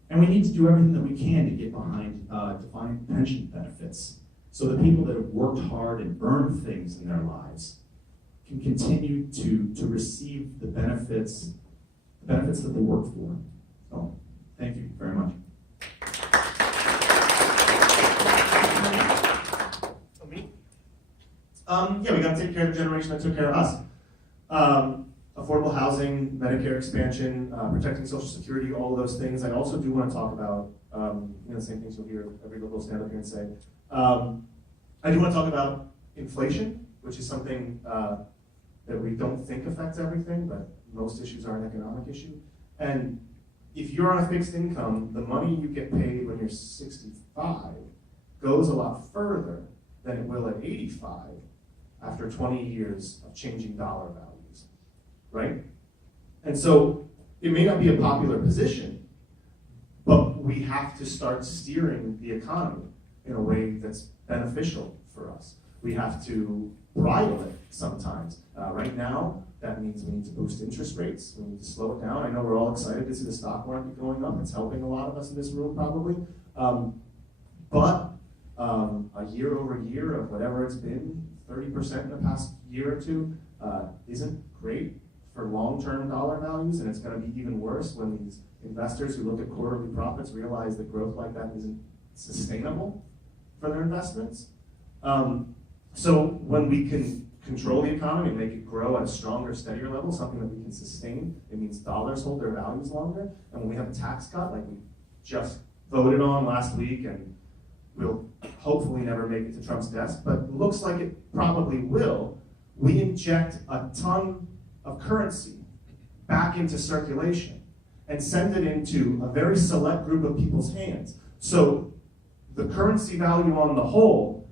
And we need to do everything that we can to get behind defined pension benefits, so the people that have worked hard and earned things in their lives can continue to receive the benefits that they work for. So, thank you very much. Me? Yeah, we got to take care of the generation that took care of us. Affordable housing, Medicare expansion, protecting Social Security, all of those things. I also do want to talk about, the same things you'll hear every liberal stand up here and say. I do want to talk about inflation, which is something that we don't think affects everything, but most issues are an economic issue. And if you're on a fixed income, the money you get paid when you're 65 goes a lot further than it will at 85 after 20 years of changing dollar values, right? And so it may not be a popular position, but we have to start steering the economy in a way that's beneficial for us. We have to bridle it sometimes. Right now, that means we need to boost interest rates. We need to slow it down. I know we're all excited to see the stock market going up. It's helping a lot of us in this room probably. But a year over year of whatever it's been, 30% in the past year or two, isn't great for long-term dollar values, and it's going to be even worse when these investors who look at quarterly profits realize that growth like that isn't sustainable for their investments. So when we can control the economy and make it grow at a stronger, steadier level, something that we can sustain, it means dollars hold their values longer. And when we have a tax cut, like we just voted on last week, and we'll hopefully never make it to Trump's desk, but looks like it probably will, we inject a ton of currency back into circulation and send it into a very select group of people's hands. So the currency value on the whole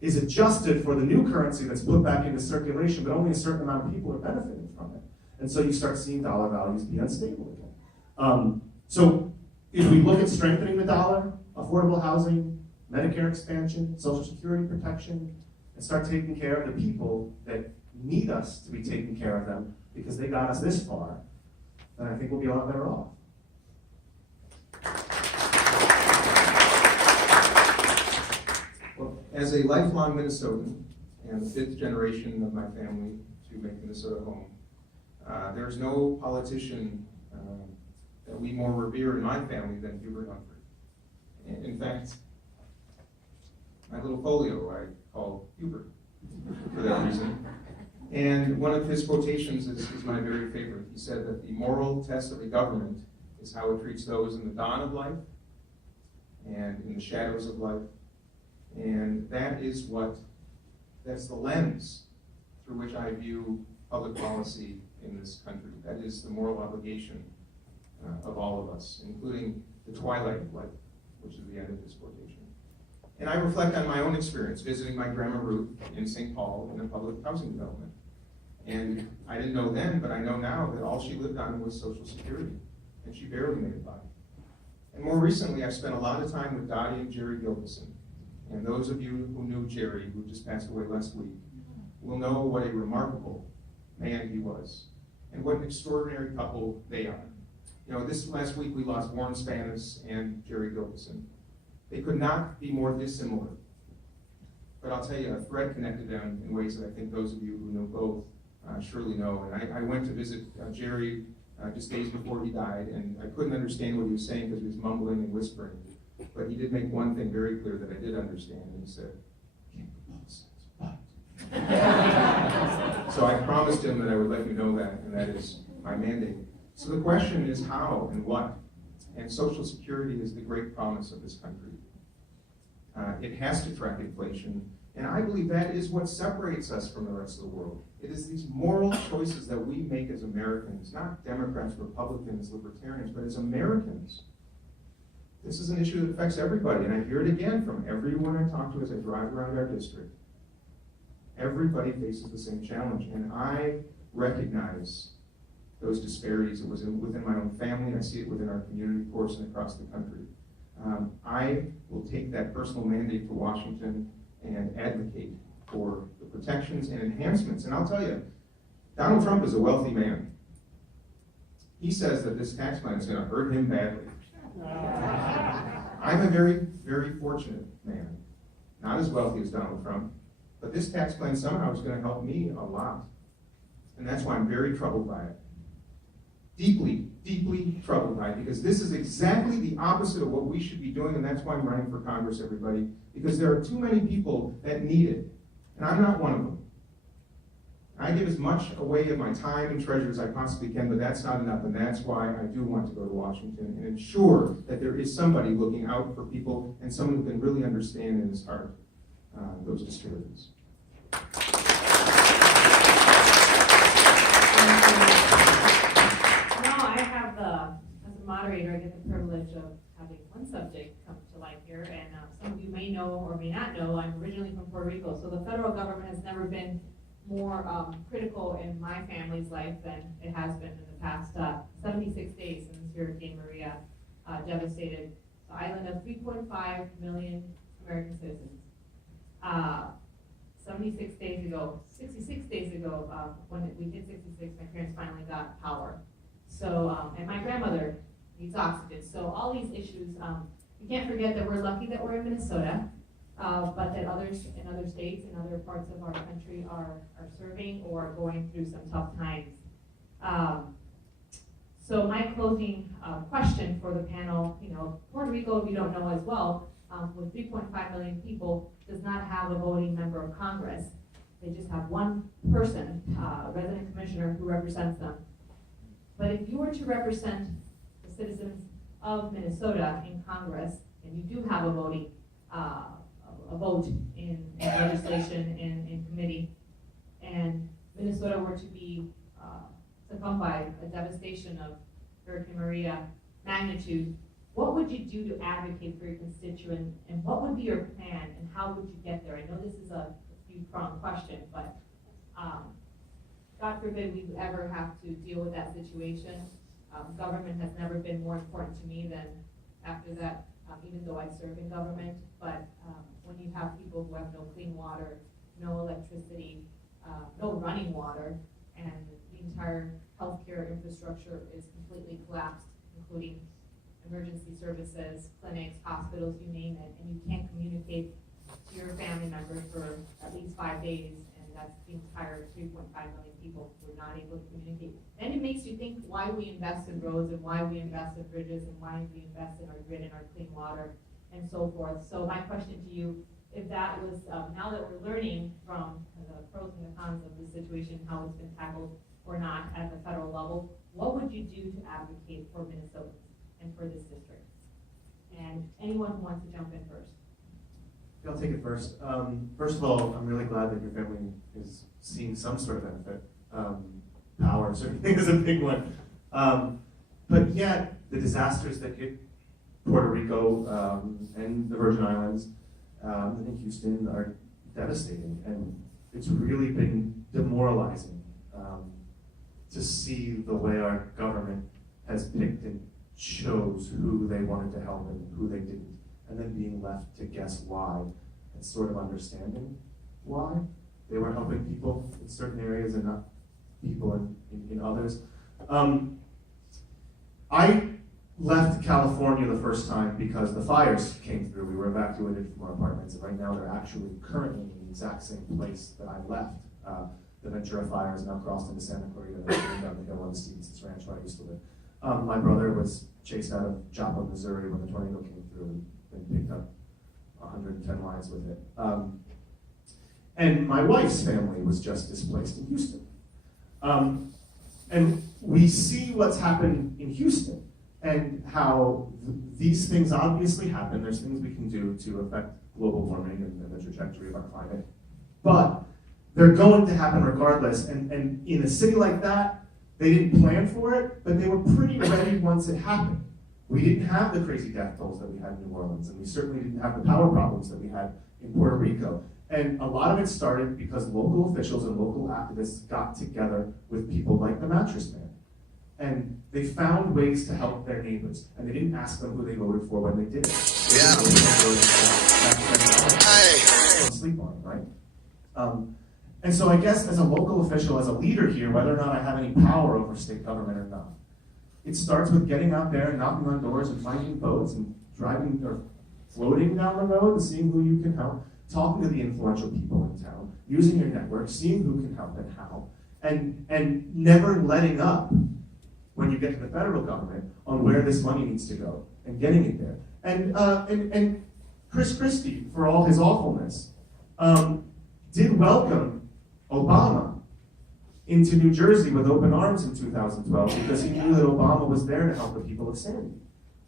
is adjusted for the new currency that's put back into circulation, but only a certain amount of people are benefiting from it. And so you start seeing dollar values be unstable again. So if we look at strengthening the dollar, affordable housing, Medicare expansion, Social Security protection, and start taking care of the people that need us to be taking care of them because they got us this far, then I think we'll be a lot better off. Well, as a lifelong Minnesotan and the fifth generation of my family to make Minnesota home, there's no politician that we more revere in my family than Hubert Humphrey. And in fact, my little folio I call Hubert for that reason. And one of his quotations is my very favorite. He said that the moral test of a government is how it treats those in the dawn of life and in the shadows of life. And that's the lens through which I view public policy in this country. That is the moral obligation of all of us, including the twilight of life, which is the end of his quotation. And I reflect on my own experience visiting my grandma Ruth in St. Paul in a public housing development. And I didn't know then, but I know now that all she lived on was Social Security, and she barely made it by. And more recently, I've spent a lot of time with Dottie and Jerry Gilbison. And those of you who knew Jerry, who just passed away last week, will know what a remarkable man he was, and what an extraordinary couple they are. You know, this last week we lost Warren Spanis and Jerry Gilbison. They could not be more dissimilar. But I'll tell you, a thread connected them in ways that I think those of you who know both surely know. And I went to visit Jerry just days before he died, and I couldn't understand what he was saying because he was mumbling and whispering. But he did make one thing very clear that I did understand, and he said, "Can't go nonsense, but." So I promised him that I would let you know that, and that is my mandate. So the question is how and what? And Social Security is the great promise of this country. It has to track inflation, and I believe that is what separates us from the rest of the world. It is these moral choices that we make as Americans, not Democrats, Republicans, Libertarians, but as Americans. This is an issue that affects everybody, and I hear it again from everyone I talk to as I drive around our district. Everybody faces the same challenge, and I recognize those disparities. It was within my own family, I see it within our community, of course, and across the country. I will take that personal mandate to Washington and advocate for the protections and enhancements. And I'll tell you, Donald Trump is a wealthy man. He says that this tax plan is going to hurt him badly. I'm a very, very fortunate man. Not as wealthy as Donald Trump, but this tax plan somehow is going to help me a lot. And that's why I'm very troubled by it. Deeply, deeply troubled by it, because this is exactly the opposite of what we should be doing, and that's why I'm running for Congress, everybody, because there are too many people that need it, and I'm not one of them. I give as much away of my time and treasure as I possibly can, but that's not enough, and that's why I do want to go to Washington and ensure that there is somebody looking out for people and someone who can really understand in his heart those disparities. As a moderator, I get the privilege of having one subject come to light here, and some of you may know or may not know, I'm originally from Puerto Rico, so the federal government has never been more critical in my family's life than it has been in the past 76 days since Hurricane Maria devastated the island of 3.5 million American citizens. 66 days ago, when we hit 66, my parents finally got power. So, and my grandmother needs oxygen. So all these issues, we can't forget that we're lucky that we're in Minnesota, but that others in other states and other parts of our country are serving or going through some tough times. So my closing question for the panel, Puerto Rico, if you don't know as well, with 3.5 million people, does not have a voting member of Congress. They just have one person, resident commissioner, who represents them. But if you were to represent the citizens of Minnesota in Congress, and you do have a vote in legislation in committee, and Minnesota were to be succumbed by a devastation of Hurricane Maria magnitude, what would you do to advocate for your constituent, and what would be your plan, and how would you get there? I know this is a few-pronged question, but God forbid we ever have to deal with that situation. Government has never been more important to me than after that, even though I serve in government. But when you have people who have no clean water, no electricity, no running water, and the entire healthcare infrastructure is completely collapsed, including emergency services, clinics, hospitals, you name it, and you can't communicate to your family members for at least 5 days, and that's the entire 3.5 million people who are not able to communicate. Then it makes you think why we invest in roads and why we invest in bridges and why we invest in our grid and our clean water and so forth. So my question to you, if that was, now that we're learning from the pros and the cons of the situation, how it's been tackled or not at the federal level, what would you do to advocate for Minnesotans and for this district? And anyone who wants to jump in first. I'll take it first. First of all, I'm really glad that your family is seeing some sort of benefit. Power certainly is a big one. But yet, the disasters that hit Puerto Rico and the Virgin Islands, in Houston are devastating, and it's really been demoralizing to see the way our government has picked and chose who they wanted to help and who they didn't, and then being left to guess why and sort of understanding why they were helping people in certain areas and not people in others. I left California the first time because the fires came through. We were evacuated from our apartments, and right now they're actually currently in the exact same place that I left. The Ventura fire is now crossed into Santa Clarita, and down the hill on Stevenson's Ranch where I used to live. My brother was chased out of Joplin, Missouri when the tornado came through and picked up 110 lives with it. And my wife's family was just displaced in Houston. And we see what's happened in Houston and how these things obviously happen. There's things we can do to affect global warming and the trajectory of our climate. But they're going to happen regardless. And in a city like that, they didn't plan for it, but they were pretty ready once it happened. We didn't have the crazy death tolls that we had in New Orleans, and we certainly didn't have the power problems that we had in Puerto Rico. And a lot of it started because local officials and local activists got together with people like the Mattress Man. And they found ways to help their neighbors. And they didn't ask them who they voted for when they did it. Don't sleep on it, right? And so I guess as a local official, as a leader here, whether or not I have any power over state government or not, it starts with getting out there and knocking on doors and finding boats and driving or floating down the road and seeing who you can help, talking to the influential people in town, using your network, seeing who can help and how, and never letting up when you get to the federal government on where this money needs to go and getting it there. And Chris Christie, for all his awfulness, did welcome Obama into New Jersey with open arms in 2012 because he knew that Obama was there to help the people of Sandy,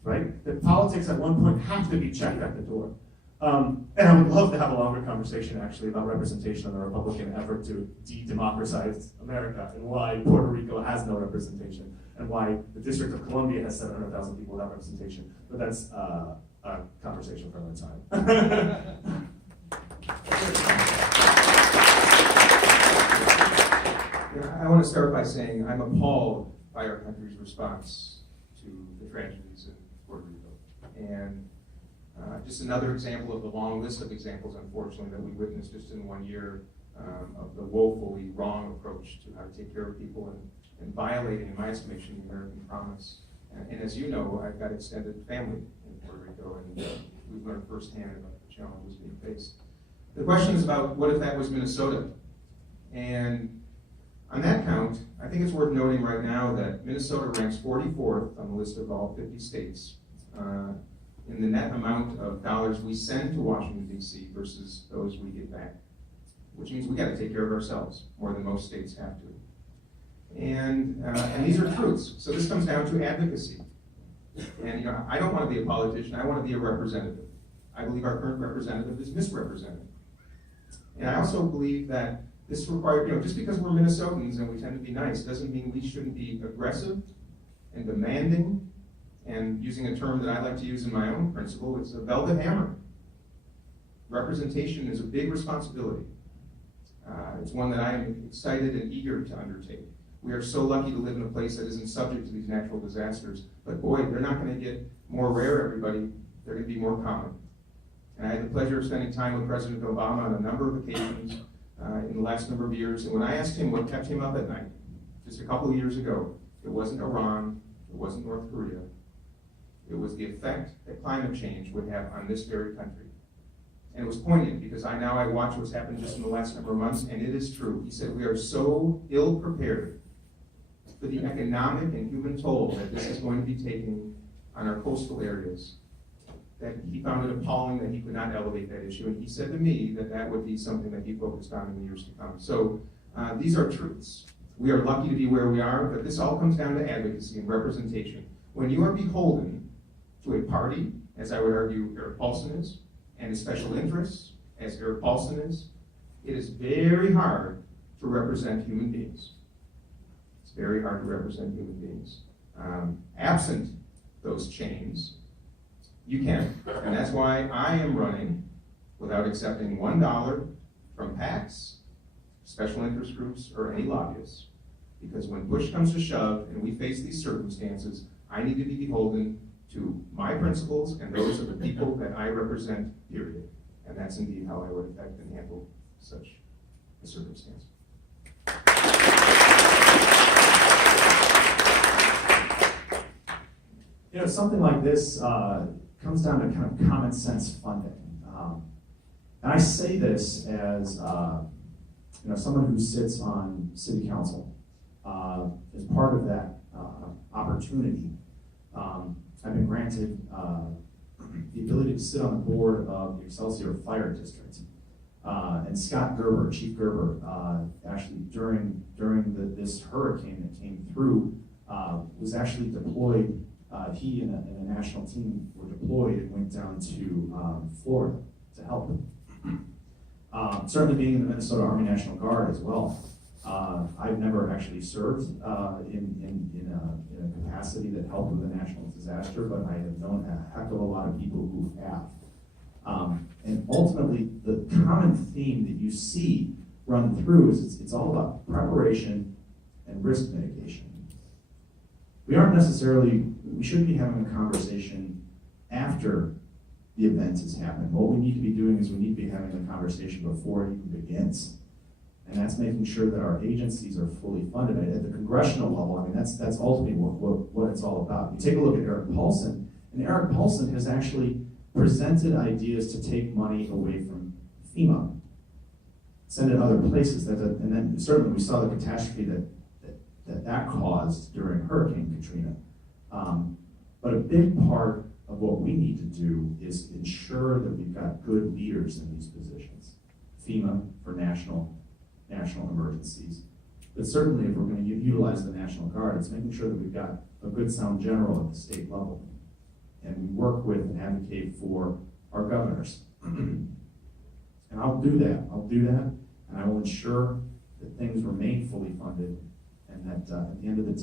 right? That politics at one point have to be checked at the door. And I would love to have a longer conversation actually about representation on the Republican effort to de-democratize America and why Puerto Rico has no representation and why the District of Columbia has 700,000 people without representation. But that's a conversation for another time. I want to start by saying I'm appalled by our country's response to the tragedies in Puerto Rico. And just another example of the long list of examples, unfortunately, that we witnessed just in 1 year of the woefully wrong approach to how to take care of people and violating, in my estimation, the American promise. And as you know, I've got extended family in Puerto Rico, and we've learned firsthand about the challenges being faced. The question is about what if that was Minnesota? And on that count, I think it's worth noting right now that Minnesota ranks 44th on the list of all 50 states in the net amount of dollars we send to Washington, D.C. versus those we get back, which means we got to take care of ourselves more than most states have to. And these are truths. So this comes down to advocacy. And I don't want to be a politician. I want to be a representative. I believe our current representative is misrepresented. And I also believe that this requires, just because we're Minnesotans and we tend to be nice doesn't mean we shouldn't be aggressive and demanding, and using a term that I like to use in my own principle, it's a velvet hammer. Representation is a big responsibility. It's one that I am excited and eager to undertake. We are so lucky to live in a place that isn't subject to these natural disasters, but boy, they're not going to get more rare, everybody. They're going to be more common. And I had the pleasure of spending time with President Obama on a number of occasions in the last number of years, and when I asked him what kept him up at night, just a couple of years ago, it wasn't Iran, it wasn't North Korea, it was the effect that climate change would have on this very country. And it was poignant because I watch what's happened just in the last number of months, and it is true. He said we are so ill prepared for the economic and human toll that this is going to be taking on our coastal areas, that he found it appalling that he could not elevate that issue. And he said to me that that would be something that he focused on in the years to come. So these are truths. We are lucky to be where we are, but this all comes down to advocacy and representation. When you are beholden to a party, as I would argue Eric Paulson is, and a special interests, as Eric Paulson is, it is very hard to represent human beings. It's very hard to represent human beings. Absent those chains, you can. And that's why I am running without accepting $1 from PACs, special interest groups, or any lobbyists. Because when push comes to shove and we face these circumstances, I need to be beholden to my principles and those of the people that I represent, period. And that's indeed how I would affect and handle such a circumstance. You know, something like this comes down to kind of common sense funding. And I say this as someone who sits on city council. As part of that opportunity, I've been granted the ability to sit on the board of the Excelsior Fire District. And Scott Gerber, Chief Gerber, actually during this hurricane that came through, was actually deployed. He and a national team were deployed and went down to Florida to help. Certainly being in the Minnesota Army National Guard as well. I've never actually served in a capacity that helped with a national disaster, but I have known a heck of a lot of people who have. And ultimately, the common theme that you see run through is it's all about preparation and risk mitigation. We shouldn't be having a conversation after the event has happened. What we need to be doing is we need to be having the conversation before it even begins. And that's making sure that our agencies are fully funded. At the congressional level, I mean, that's ultimately what it's all about. You take a look at Eric Paulson, and Eric Paulson has actually presented ideas to take money away from FEMA, send it other places. And then certainly we saw the catastrophe that caused during Hurricane Katrina. But a big part of what we need to do is ensure that we've got good leaders in these positions. FEMA for national emergencies. But certainly if we're going to utilize the National Guard, it's making sure that we've got a good sound general at the state level. And we work with and advocate for our governors. And I'll do that, and I will ensure that things remain fully funded, and that at the end of the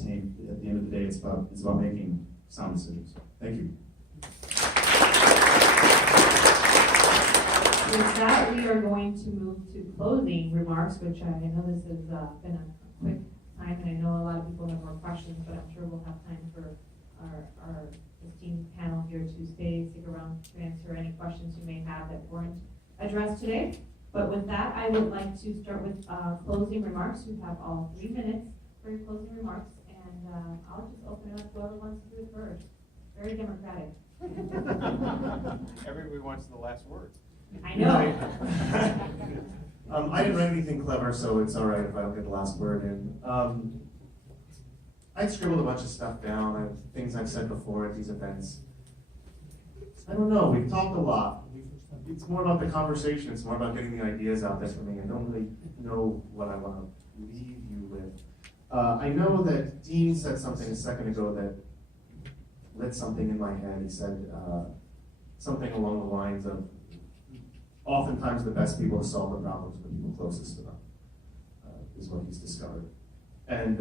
day, it's about making sound decisions. Thank you. With that, we are going to move to closing remarks, which I know this has been a quick time, and I know a lot of people have more questions, but I'm sure we'll have time for our esteemed panel here to stick around to answer any questions you may have that weren't addressed today. But with that, I would like to start with closing remarks. You have all 3 minutes for your closing remarks, and I'll just open it up to whoever wants to do it first. Very democratic. Everybody wants the last word. I know. I didn't write anything clever, so it's all right if I don't get the last word in. I scribbled a bunch of stuff down, things I've said before at these events. I don't know, we've talked a lot. It's more about the conversation, it's more about getting the ideas out there for me. I don't really know what I want to leave you with. I know that Dean said something a second ago that lit something in my head. He said something along the lines of, oftentimes the best people to solve the problems are the people closest to them, is what he's discovered. And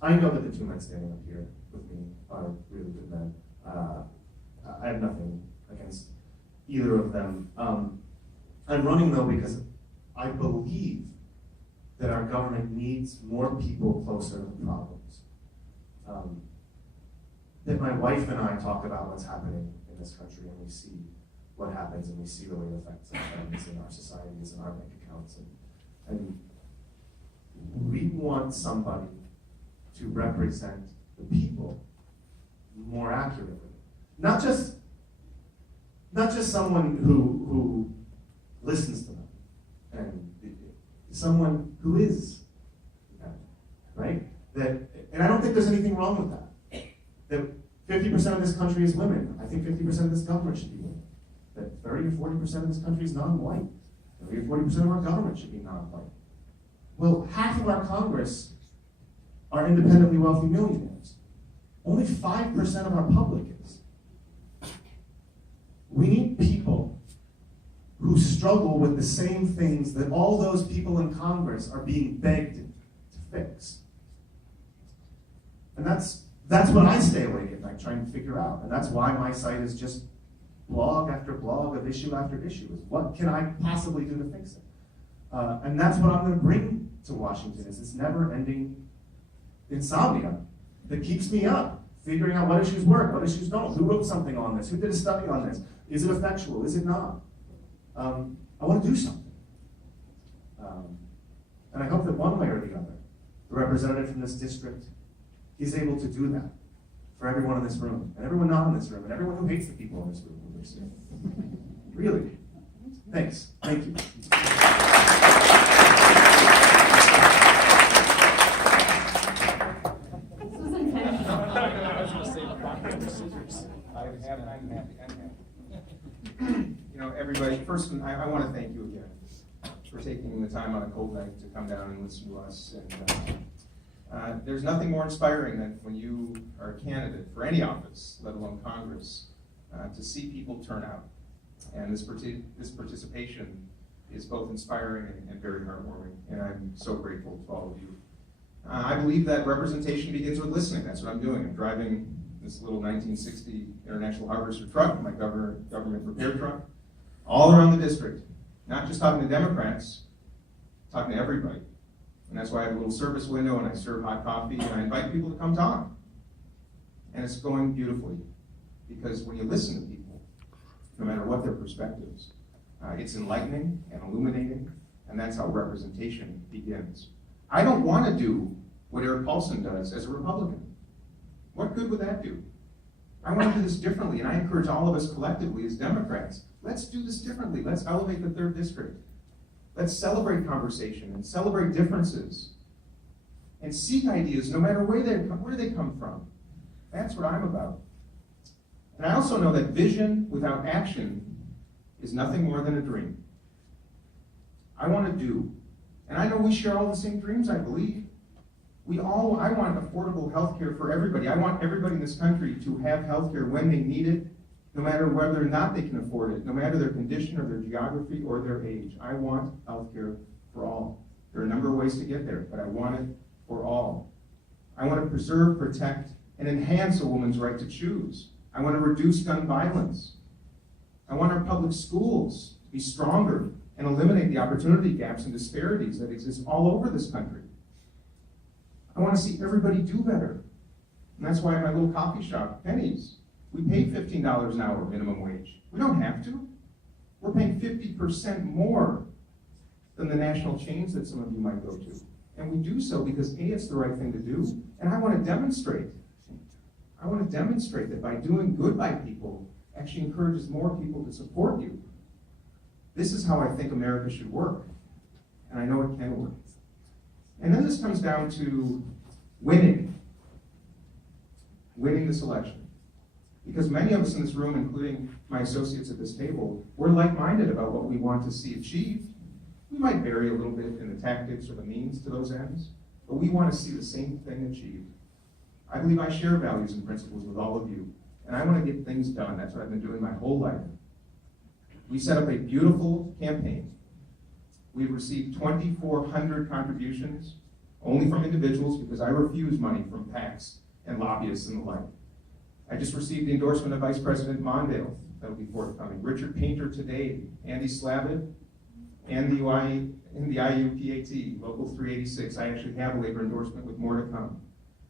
I know that the 2 men standing up here with me are really good men. I have nothing against either of them. I'm running though because I believe that our government needs more people closer to the problems. That my wife and I talk about what's happening in this country, and we see what happens, and we see the way it affects our families and our societies and our bank accounts. And we want somebody to represent the people more accurately. Not just someone who listens to them, and someone who is them, right? And I don't think there's anything wrong with that. That 50% of this country is women. I think 50% of this government should be women. That 30 or 40% of this country is non-white. 30 or 40% of our government should be non-white. Well, half of our Congress are independently wealthy millionaires. Only 5% of our public is. We need people who struggle with the same things that all those people in Congress are being begged to fix. And that's what I stay awake at night trying to figure out. And that's why my site is just blog after blog of issue after issue. Is what can I possibly do to fix it? And that's what I'm going to bring to Washington, is this never-ending insomnia that keeps me up, figuring out what issues work, what issues don't, who wrote something on this, who did a study on this, is it effectual, is it not? I want to do something. And I hope that one way or the other, the representative from this district is able to do that for everyone in this room, and everyone not in this room, and everyone who hates the people in this room. Really. Thanks. Thank you. This was intentional. You know, everybody, first, I want to thank you again for taking the time on a cold night to come down and listen to us. And there's nothing more inspiring than when you are a candidate for any office, let alone Congress, to see people turn out. And this participation is both inspiring and very heartwarming, and I'm so grateful to all of you. I believe that representation begins with listening. That's what I'm doing. I'm driving this little 1960 International Harvester truck, my government prepared truck, all around the district, not just talking to Democrats, talking to everybody. And that's why I have a little service window, and I serve hot coffee, and I invite people to come talk. And it's going beautifully, because when you listen to people, no matter what their perspectives, it's enlightening and illuminating, and that's how representation begins. I don't want to do what Eric Paulson does as a Republican. What good would that do? I want to do this differently, and I encourage all of us collectively as Democrats, let's do this differently. Let's elevate the 3rd District. Let's celebrate conversation and celebrate differences and seek ideas no matter where they come from. That's what I'm about. And I also know that vision without action is nothing more than a dream. I want to do. And I know we share all the same dreams, I believe. I want affordable health care for everybody. I want everybody in this country to have health care when they need it, no matter whether or not they can afford it, no matter their condition or their geography or their age. I want health care for all. There are a number of ways to get there, but I want it for all. I want to preserve, protect, and enhance a woman's right to choose. I want to reduce gun violence. I want our public schools to be stronger and eliminate the opportunity gaps and disparities that exist all over this country. I want to see everybody do better. And that's why my little coffee shop, Penny's, we pay $15 an hour minimum wage. We don't have to. We're paying 50% more than the national chains that some of you might go to. And we do so because A, it's the right thing to do, and I want to demonstrate. That by doing good by people actually encourages more people to support you. This is how I think America should work, and I know it can work. And then this comes down to winning this election. Because many of us in this room, including my associates at this table, we're like-minded about what we want to see achieved. We might vary a little bit in the tactics or the means to those ends, but we want to see the same thing achieved. I believe I share values and principles with all of you, and I want to get things done. That's what I've been doing my whole life. We set up a beautiful campaign. We've received 2,400 contributions, only from individuals, because I refuse money from PACs and lobbyists and the like. I just received the endorsement of Vice President Mondale. That'll be forthcoming. Richard Painter today, Andy Slavitt, and the IUPAT, Local 386. I actually have a labor endorsement with more to come.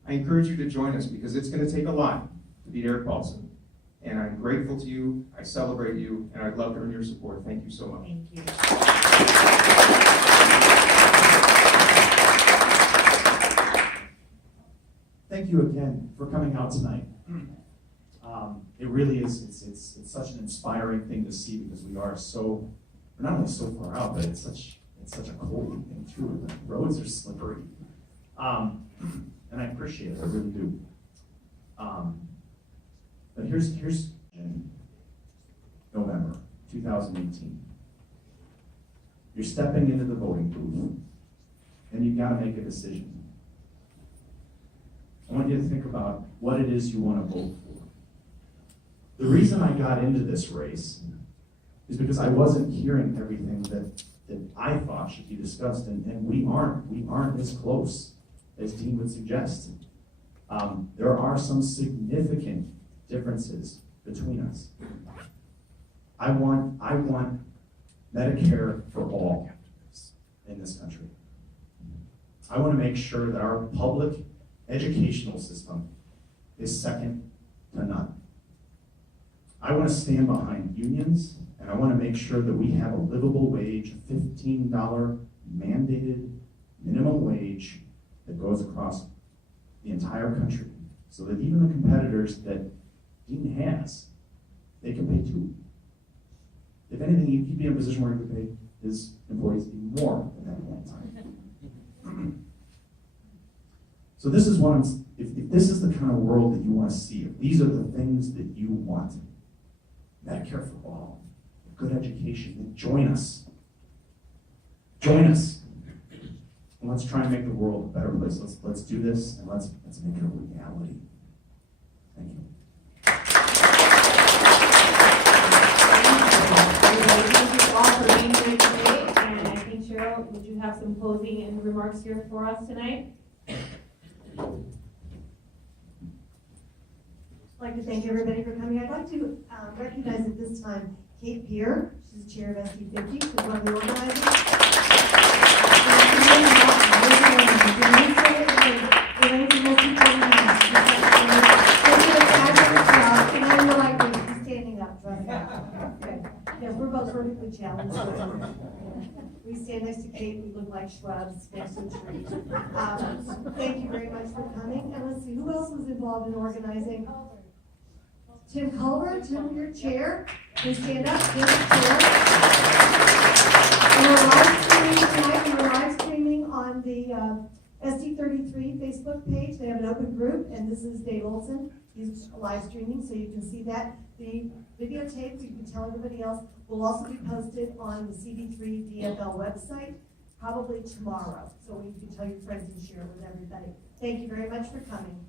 I encourage you to join us because it's going to take a lot to beat Eric Paulson. And I'm grateful to you, I celebrate you, and I'd love to earn your support. Thank you so much. Thank you. Thank you again for coming out tonight. It really is, it's such an inspiring thing to see because we're not only so far out, but it's such a cold evening too. The roads are slippery. And I appreciate it, I really do. But here's in November 2018. You're stepping into the voting booth, and you've got to make a decision. I want you to think about what it is you want to vote for. The reason I got into this race is because I wasn't hearing everything that I thought should be discussed, and we aren't as close as Dean would suggest. There are some significant differences between us. I want Medicare for all in this country. I want to make sure that our public educational system is second to none. I want to stand behind unions, and I want to make sure that we have a livable wage, a $15 mandated minimum wage that goes across the entire country, so that even the competitors that Dean has, they can pay too. If anything, he'd be in a position where he could pay his employees even more at that point in time. So this is what if this is the kind of world that you want to see, if these are the things that you want, Medicare for all, good education, then join us. Join us. And let's try and make the world a better place. Let's do this, and let's make it a reality. Thank you. Thank you all for being here today, and I think Cheryl, would you have some closing remarks here for us tonight? I'd like to thank everybody for coming. I'd like to recognize at this time Kate Peer. She's the chair of ST50. She's one of the organizers. And I know I can be standing up. Okay. Yes, we're both vertically challenged. We stand next to Kate, we look like shrubs next to a tree. Thank you very much for coming. And let's see, who else was involved in organizing? Tim Culver, Tim, your chair. Please stand up, Tim, chair. And we're live streaming tonight. We're live streaming on the SD33 Facebook page. They have an open group, and this is Dave Olson. He's live streaming, so you can see that. The videotape, you can tell everybody else, will also be posted on the CD3 DFL website, probably tomorrow. So you can tell your friends and share it with everybody. Thank you very much for coming.